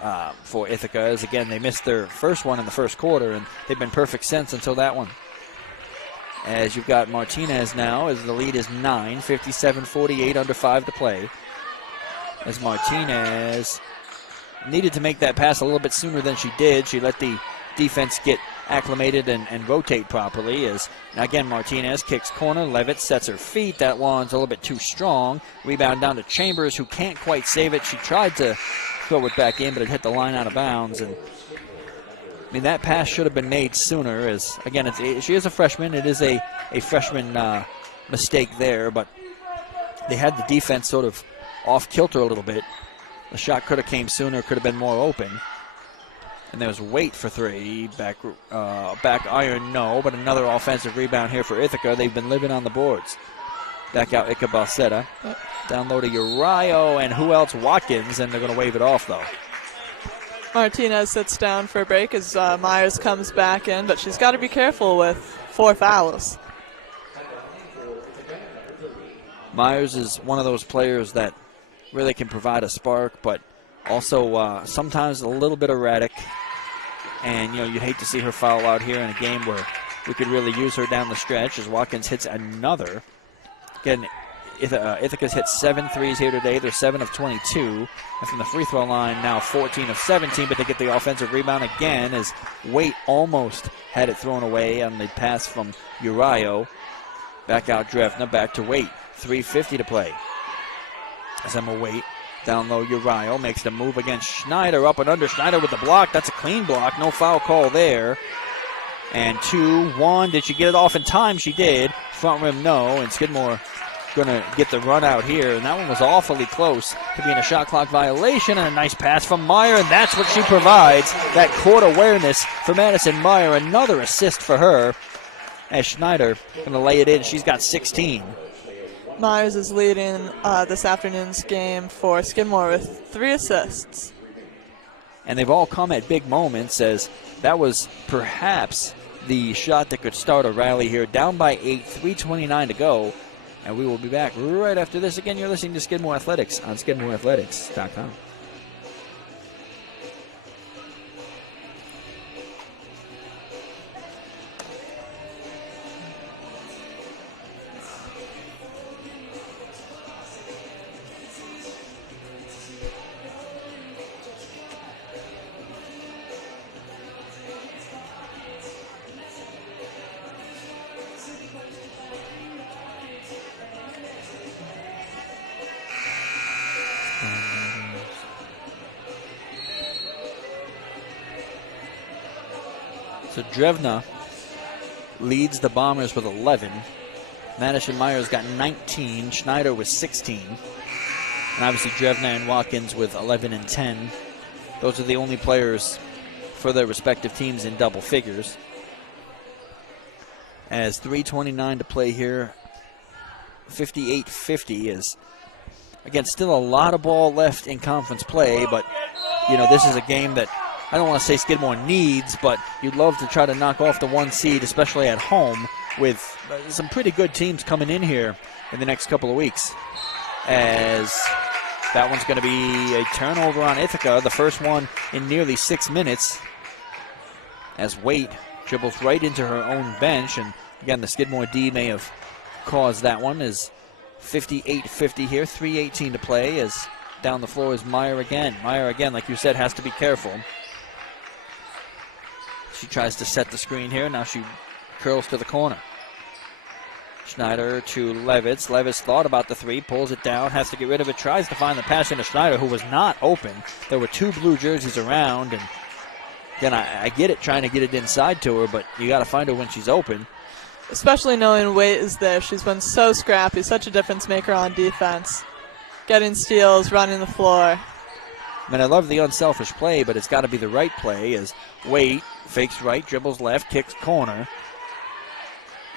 Ithaca. As, again, they missed their first one in the first quarter, and they've been perfect since until that one. As you've got Martinez now, as the lead is 9, 57-48, under 5 to play. As Martinez needed to make that pass a little bit sooner than she did. She let the defense get acclimated and rotate properly. As again, Martinez kicks corner. Levitt sets her feet. That one's a little bit too strong. Rebound down to Chambers, who can't quite save it. She tried to throw it back in, but it hit the line out of bounds. And I mean, that pass should have been made sooner, as, again, she is a freshman. It is a freshman mistake there, but they had the defense sort of off kilter a little bit. The shot could have came sooner, could have been more open. And there's Waite for three. Back iron, no, but another offensive rebound here for Ithaca. They've been living on the boards. Back out Ika Balsetta. Down low to Uriah, and who else? Watkins, and they're going to wave it off, though. Martinez sits down for a break as Myers comes back in, but she's got to be careful with 4 fouls. Myers is one of those players that really can provide a spark, but also sometimes a little bit erratic. And, you'd hate to see her foul out here in a game where we could really use her down the stretch as Watkins hits another. Again, Ithaca's hit 7 threes here today. They're 7 of 22. And from the free throw line, now 14 of 17, but they get the offensive rebound again as Waite almost had it thrown away on the pass from Uriah. Back out Drevna, back to Waite. 3:50 to play. As Emma Waite down low, Uriah makes the move against Schneider, up and under. Schneider with the block. That's a clean block. No foul call there. And 2-1. Did she get it off in time? She did. Front rim, no. And Skidmore going to get the run out here. And that one was awfully close to being a shot clock violation. And a nice pass from Meyer. And that's what she provides. That court awareness for Madison Meyer. Another assist for her. As Schneider going to lay it in. She's got 16. Myers is leading this afternoon's game for Skidmore with 3 assists. And they've all come at big moments, as that was perhaps the shot that could start a rally here. Down by 8, 3:29 to go. And we will be back right after this. Again, you're listening to Skidmore Athletics on SkidmoreAthletics.com. So Drevna leads the Bombers with 11. Madison Myers got 19. Schneider with 16. And obviously Drevna and Watkins with 11 and 10. Those are the only players for their respective teams in double figures. As 3:29 to play here, 58-50 is, again, still a lot of ball left in conference play, but, this is a game that I don't want to say Skidmore needs, but you'd love to try to knock off the 1 seed, especially at home, with some pretty good teams coming in here in the next couple of weeks. As that one's going to be a turnover on Ithaca, the first one in nearly 6 minutes, as Waite dribbles right into her own bench. And again, the Skidmore D may have caused that one. Is 58-50 here, 3:18 to play, as down the floor is Meyer again. Meyer again, like you said, has to be careful. She tries to set the screen here. Now she curls to the corner. Schneider to Levitz. Levitz thought about the 3, pulls it down, has to get rid of it, tries to find the pass into Schneider, who was not open. There were 2 blue jerseys around, and again, I get it, trying to get it inside to her, but you got to find her when she's open. Especially knowing Waite is there. She's been so scrappy, such a difference maker on defense. Getting steals, running the floor. I mean, I love the unselfish play, but it's got to be the right play, as Waite fakes right, dribbles left, kicks corner.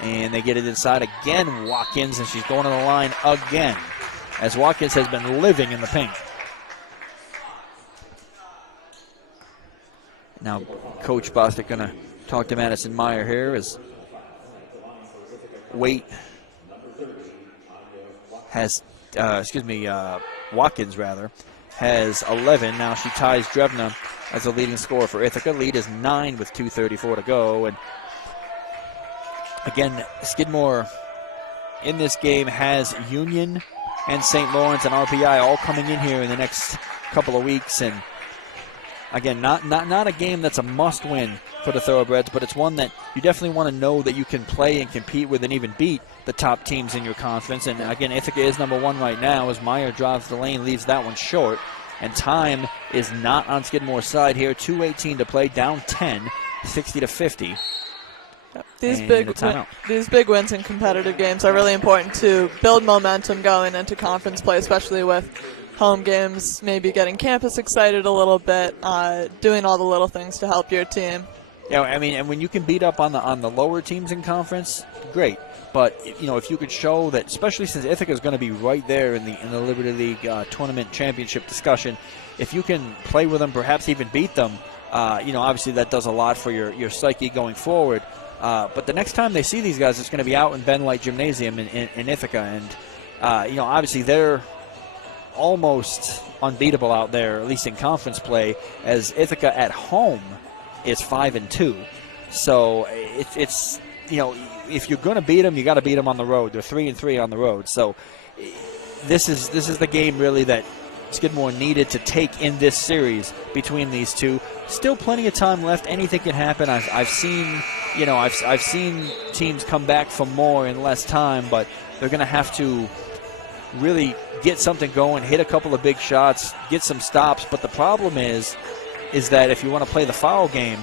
And they get it inside again, Watkins, and she's going to the line again, as Watkins has been living in the paint. Now, Coach Bostic going to talk to Madison Meyer here, as Waite has, Watkins rather, has 11. Now she ties Drevna as the leading scorer for Ithaca. Lead is 9 with 2:34 to go. And again, Skidmore in this game has Union and St. Lawrence and RPI all coming in here in the next couple of weeks. And again, not a game that's a must-win for the Thoroughbreds, but it's one that you definitely want to know that you can play and compete with and even beat the top teams in your conference. And again, Ithaca is number 1 right now as Meyer drives the lane, leaves that one short. And time is not on Skidmore's side here. 2:18 to play, down 10, 60-50. Yep. These big wins in competitive games are really important to build momentum going into conference play, especially with home games, maybe getting campus excited a little bit, doing all the little things to help your team. Yeah, I mean, and when you can beat up on the lower teams in conference, great. But if you could show that, especially since Ithaca is going to be right there in the Liberty League tournament championship discussion, if you can play with them, perhaps even beat them, obviously that does a lot for your psyche going forward. But the next time they see these guys, it's going to be out in Ben Light Gymnasium in Ithaca, and obviously they're almost unbeatable out there, at least in conference play, as Ithaca at home is 5-2. So it's if you're going to beat them, you got to beat them on the road. They're 3-3 on the road. So this is the game really that Skidmore needed to take in this series between these two. Still plenty of time left. Anything can happen. I've seen I've seen teams come back for more in less time, but they're going to have to really get something going, hit a couple of big shots, get some stops. But the problem is that if you want to play the foul game,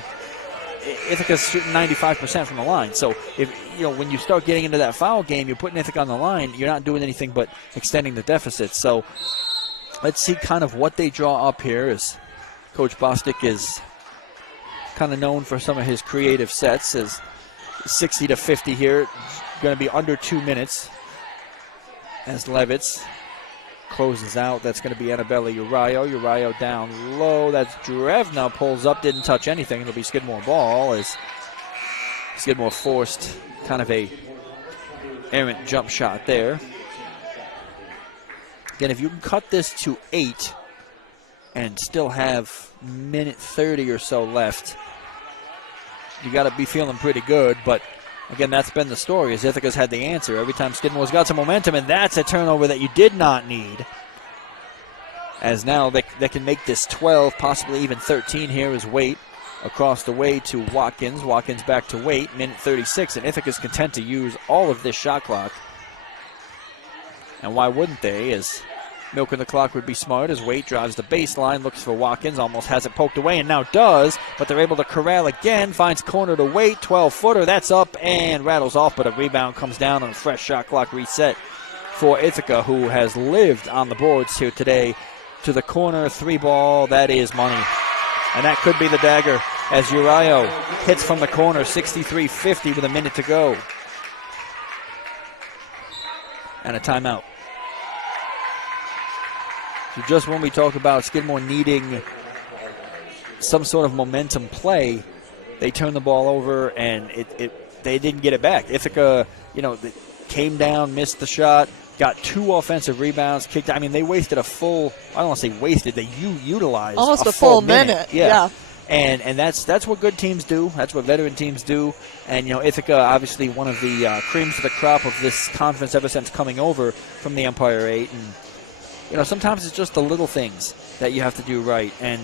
Ithaca's shooting 95% from the line. So if when you start getting into that foul game, you're putting Ithaca on the line, you're not doing anything but extending the deficit. So let's see kind of what they draw up here, as Coach Bostic is kind of known for some of his creative sets. As 60-50 here, going to be under 2 minutes as Levitz closes out. That's going to be Annabella Uriah down low. That's Drevna, pulls up, didn't touch anything. It'll be Skidmore ball as Skidmore forced kind of a errant jump shot there. Again, if you can cut this to 8 and still have minute 30 or so left, you got to be feeling pretty good. But again, that's been the story, is Ithaca's had the answer every time Skidmore's got some momentum, and that's a turnover that you did not need. As now they can make this 12, possibly even 13 here as Waite across the way to Watkins. Watkins back to Waite, minute 36, and Ithaca's content to use all of this shot clock. And why wouldn't they, as milking the clock would be smart, as Waite drives the baseline, looks for Watkins, almost has it poked away, and now does, but they're able to corral again, finds corner to Waite, 12-footer, that's up and rattles off, but a rebound comes down on a fresh shot clock reset for Ithaca, who has lived on the boards here today. To the corner, 3-ball, that is money. And that could be the dagger, as Uriah hits from the corner, 63-50 with a minute to go. And a timeout. So just when we talk about Skidmore needing some sort of momentum play, they turned the ball over and they didn't get it back. Ithaca, came down, missed the shot, got 2 offensive rebounds, kicked. I mean, they wasted a full, I don't want to say wasted, they utilized almost a full minute. Yeah. And that's what good teams do. That's what veteran teams do. And, Ithaca, obviously one of the creams of the crop of this conference ever since coming over from the Empire 8. And, sometimes it's just the little things that you have to do right. And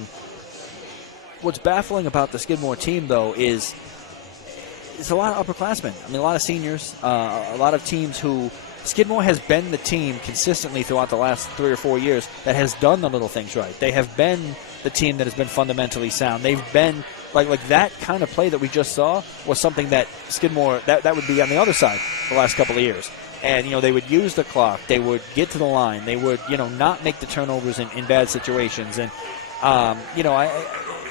what's baffling about the Skidmore team, though, is it's a lot of upperclassmen. I mean, a lot of seniors, a lot of teams who Skidmore has been the team consistently throughout the last 3 or 4 years that has done the little things right. They have been the team that has been fundamentally sound. They've been like that kind of play that we just saw was something that Skidmore, that would be on the other side the last couple of years. And, they would use the clock. They would get to the line. They would, not make the turnovers in bad situations. And,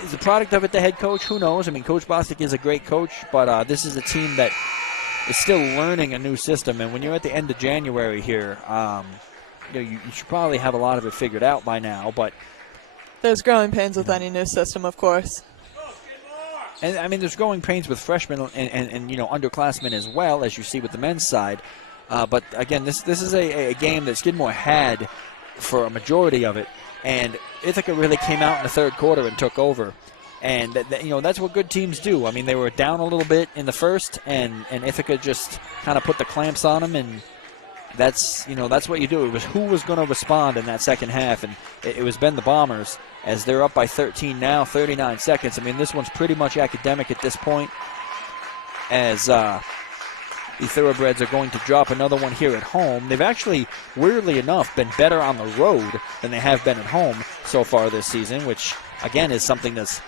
is the product of it the head coach? Who knows? I mean, Coach Bostic is a great coach, but this is a team that is still learning a new system. And when you're at the end of January here, you should probably have a lot of it figured out by now. But there's growing pains with any new system, of course. And, I mean, there's growing pains with freshmen and underclassmen as well, as you see with the men's side. But, again, this is a game that Skidmore had for a majority of it. And Ithaca really came out in the third quarter and took over. And, that's what good teams do. I mean, they were down a little bit in the first, and Ithaca just kind of put the clamps on them, and that's what you do. It was who was going to respond in that second half, and it was been the Bombers, as they're up by 13 now, 39 seconds. I mean, this one's pretty much academic at this point, as the Thoroughbreds are going to drop another one here at home. They've actually, weirdly enough, been better on the road than they have been at home so far this season, which, again, is something that's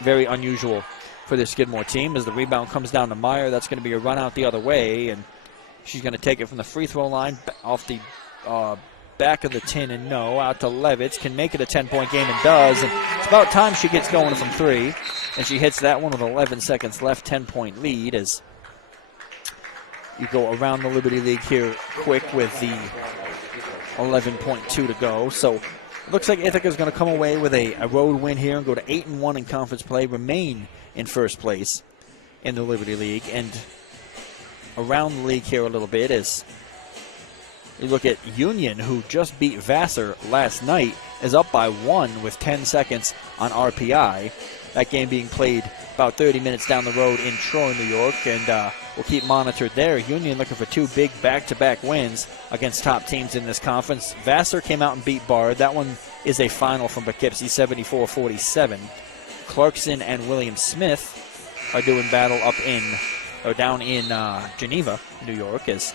very unusual for this Skidmore team. As the rebound comes down to Meyer, that's going to be a run out the other way, and she's going to take it from the free throw line off the back of the tin and no. Out to Levitz, can make it a 10-point game and does. And it's about time she gets going from 3. And she hits that one with 11 seconds left, 10-point lead as you go around the Liberty League here quick with the 11.2 to go. So it looks like Ithaca is going to come away with a road win here and go to 8-1 in conference play, remain in first place in the Liberty League. And around the league here a little bit as you look at Union, who just beat Vassar last night, is up by 1 with 10 seconds on RPI. That game being played about 30 minutes down the road in Troy, New York, and we'll keep monitored there. Union looking for 2 big back-to-back wins against top teams in this conference. Vassar came out and beat Bard. That one is a final from Poughkeepsie, 74-47. Clarkson and William Smith are doing battle down in Geneva, New York. As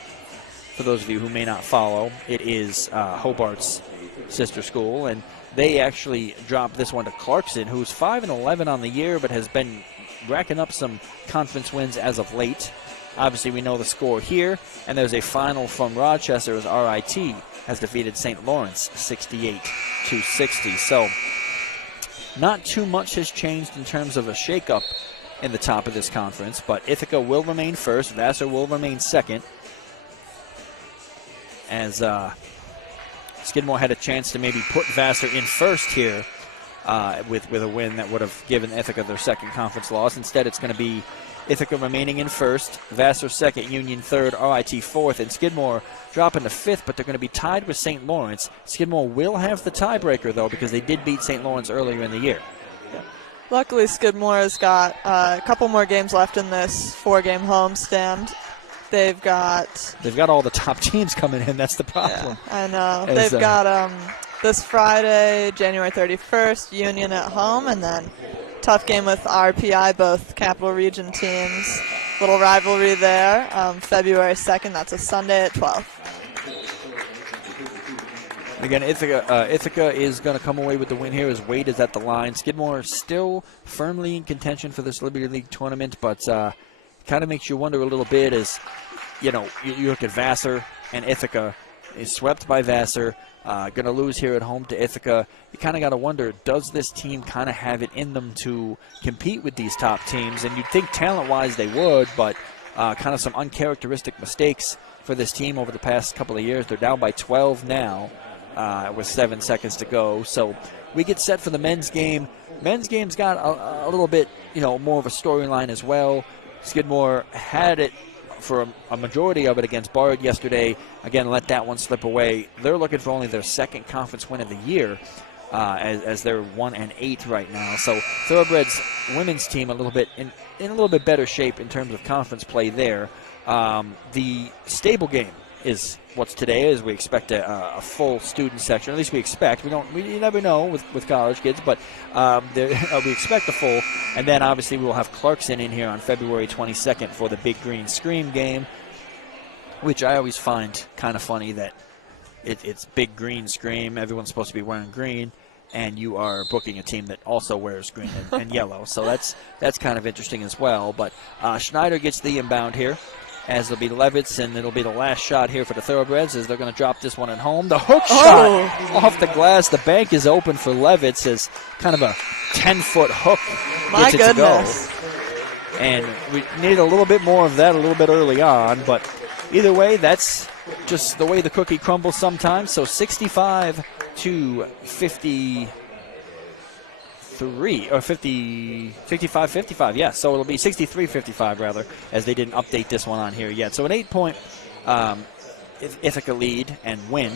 for those of you who may not follow, it is Hobart's sister school, and they actually dropped this one to Clarkson, who's 5-11 on the year, but has been racking up some conference wins as of late. Obviously, we know the score here, and there's a final from Rochester as RIT has defeated St. Lawrence 68-60. So not too much has changed in terms of a shakeup in the top of this conference, but Ithaca will remain first. Vassar will remain second, as Skidmore had a chance to maybe put Vassar in first here with a win that would have given Ithaca their second conference loss. Instead, it's going to be Ithaca remaining in first, Vassar second, Union third, RIT fourth, and Skidmore dropping to fifth, but they're going to be tied with St. Lawrence. Skidmore will have the tiebreaker, though, because they did beat St. Lawrence earlier in the year. Luckily, Skidmore has got a couple more games left in this 4-game homestand. They've got all the top teams coming in. That's the problem. Yeah, I know. They've got this Friday, January 31st, Union at home, and then tough game with RPI, both Capital Region teams. Little rivalry there. February 2nd, that's a Sunday at 12. Again, Ithaca is going to come away with the win here as Wade is at the line. Skidmore still firmly in contention for this Liberty League tournament, but kind of makes you wonder a little bit as, you look at Vassar and Ithaca is swept by Vassar, going to lose here at home to Ithaca. You kind of got to wonder, does this team kind of have it in them to compete with these top teams? And you'd think talent-wise they would, but kind of some uncharacteristic mistakes for this team over the past couple of years. They're down by 12 now with 7 seconds to go. So we get set for the men's game. Men's game's got a little bit, more of a storyline as well. Skidmore had it for a majority of it against Bard yesterday. Again, let that one slip away. They're looking for only their second conference win of the year, as they're 1-8 right now. So Thoroughbreds women's team a little bit in a little bit better shape in terms of conference play there. The stable game is what's today, as we expect a full student section. At least we expect. You never know with college kids, but we expect a full. And then obviously we will have Clarkson in here on February 22nd for the Big Green Scream game, which I always find kind of funny that it's Big Green Scream. Everyone's supposed to be wearing green, and you are booking a team that also wears green and yellow. So that's kind of interesting as well. But Schneider gets the inbound here, as it'll be Levitz, and it'll be the last shot here for the Thoroughbreds as they're going to drop this one at home. The hook shot off the glass. The bank is open for Levitz as kind of a 10-foot hook gets it to go. And we need a little bit more of that a little bit early on, but either way, that's just the way the cookie crumbles sometimes. So 65 to 53 or 55-55, yeah. So it'll be 63-55 rather, as they didn't update this one on here yet. So an 8-point Ithaca lead and win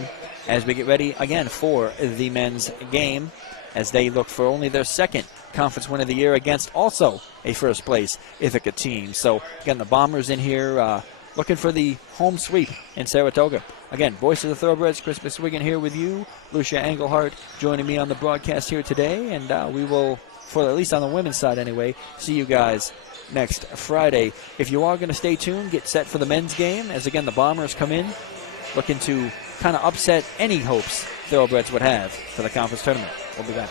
as we get ready again for the men's game, as they look for only their second conference win of the year against also a first place Ithaca team. So again, the Bombers in here looking for the home sweep in Saratoga. Again, voice of the Thoroughbreds, Chris Biswigan here with you. Lucia Engelhardt joining me on the broadcast here today, and we will, for at least on the women's side anyway, see you guys next Friday. If you are going to stay tuned, get set for the men's game, as again the Bombers come in looking to kind of upset any hopes Thoroughbreds would have for the conference tournament. We'll be back.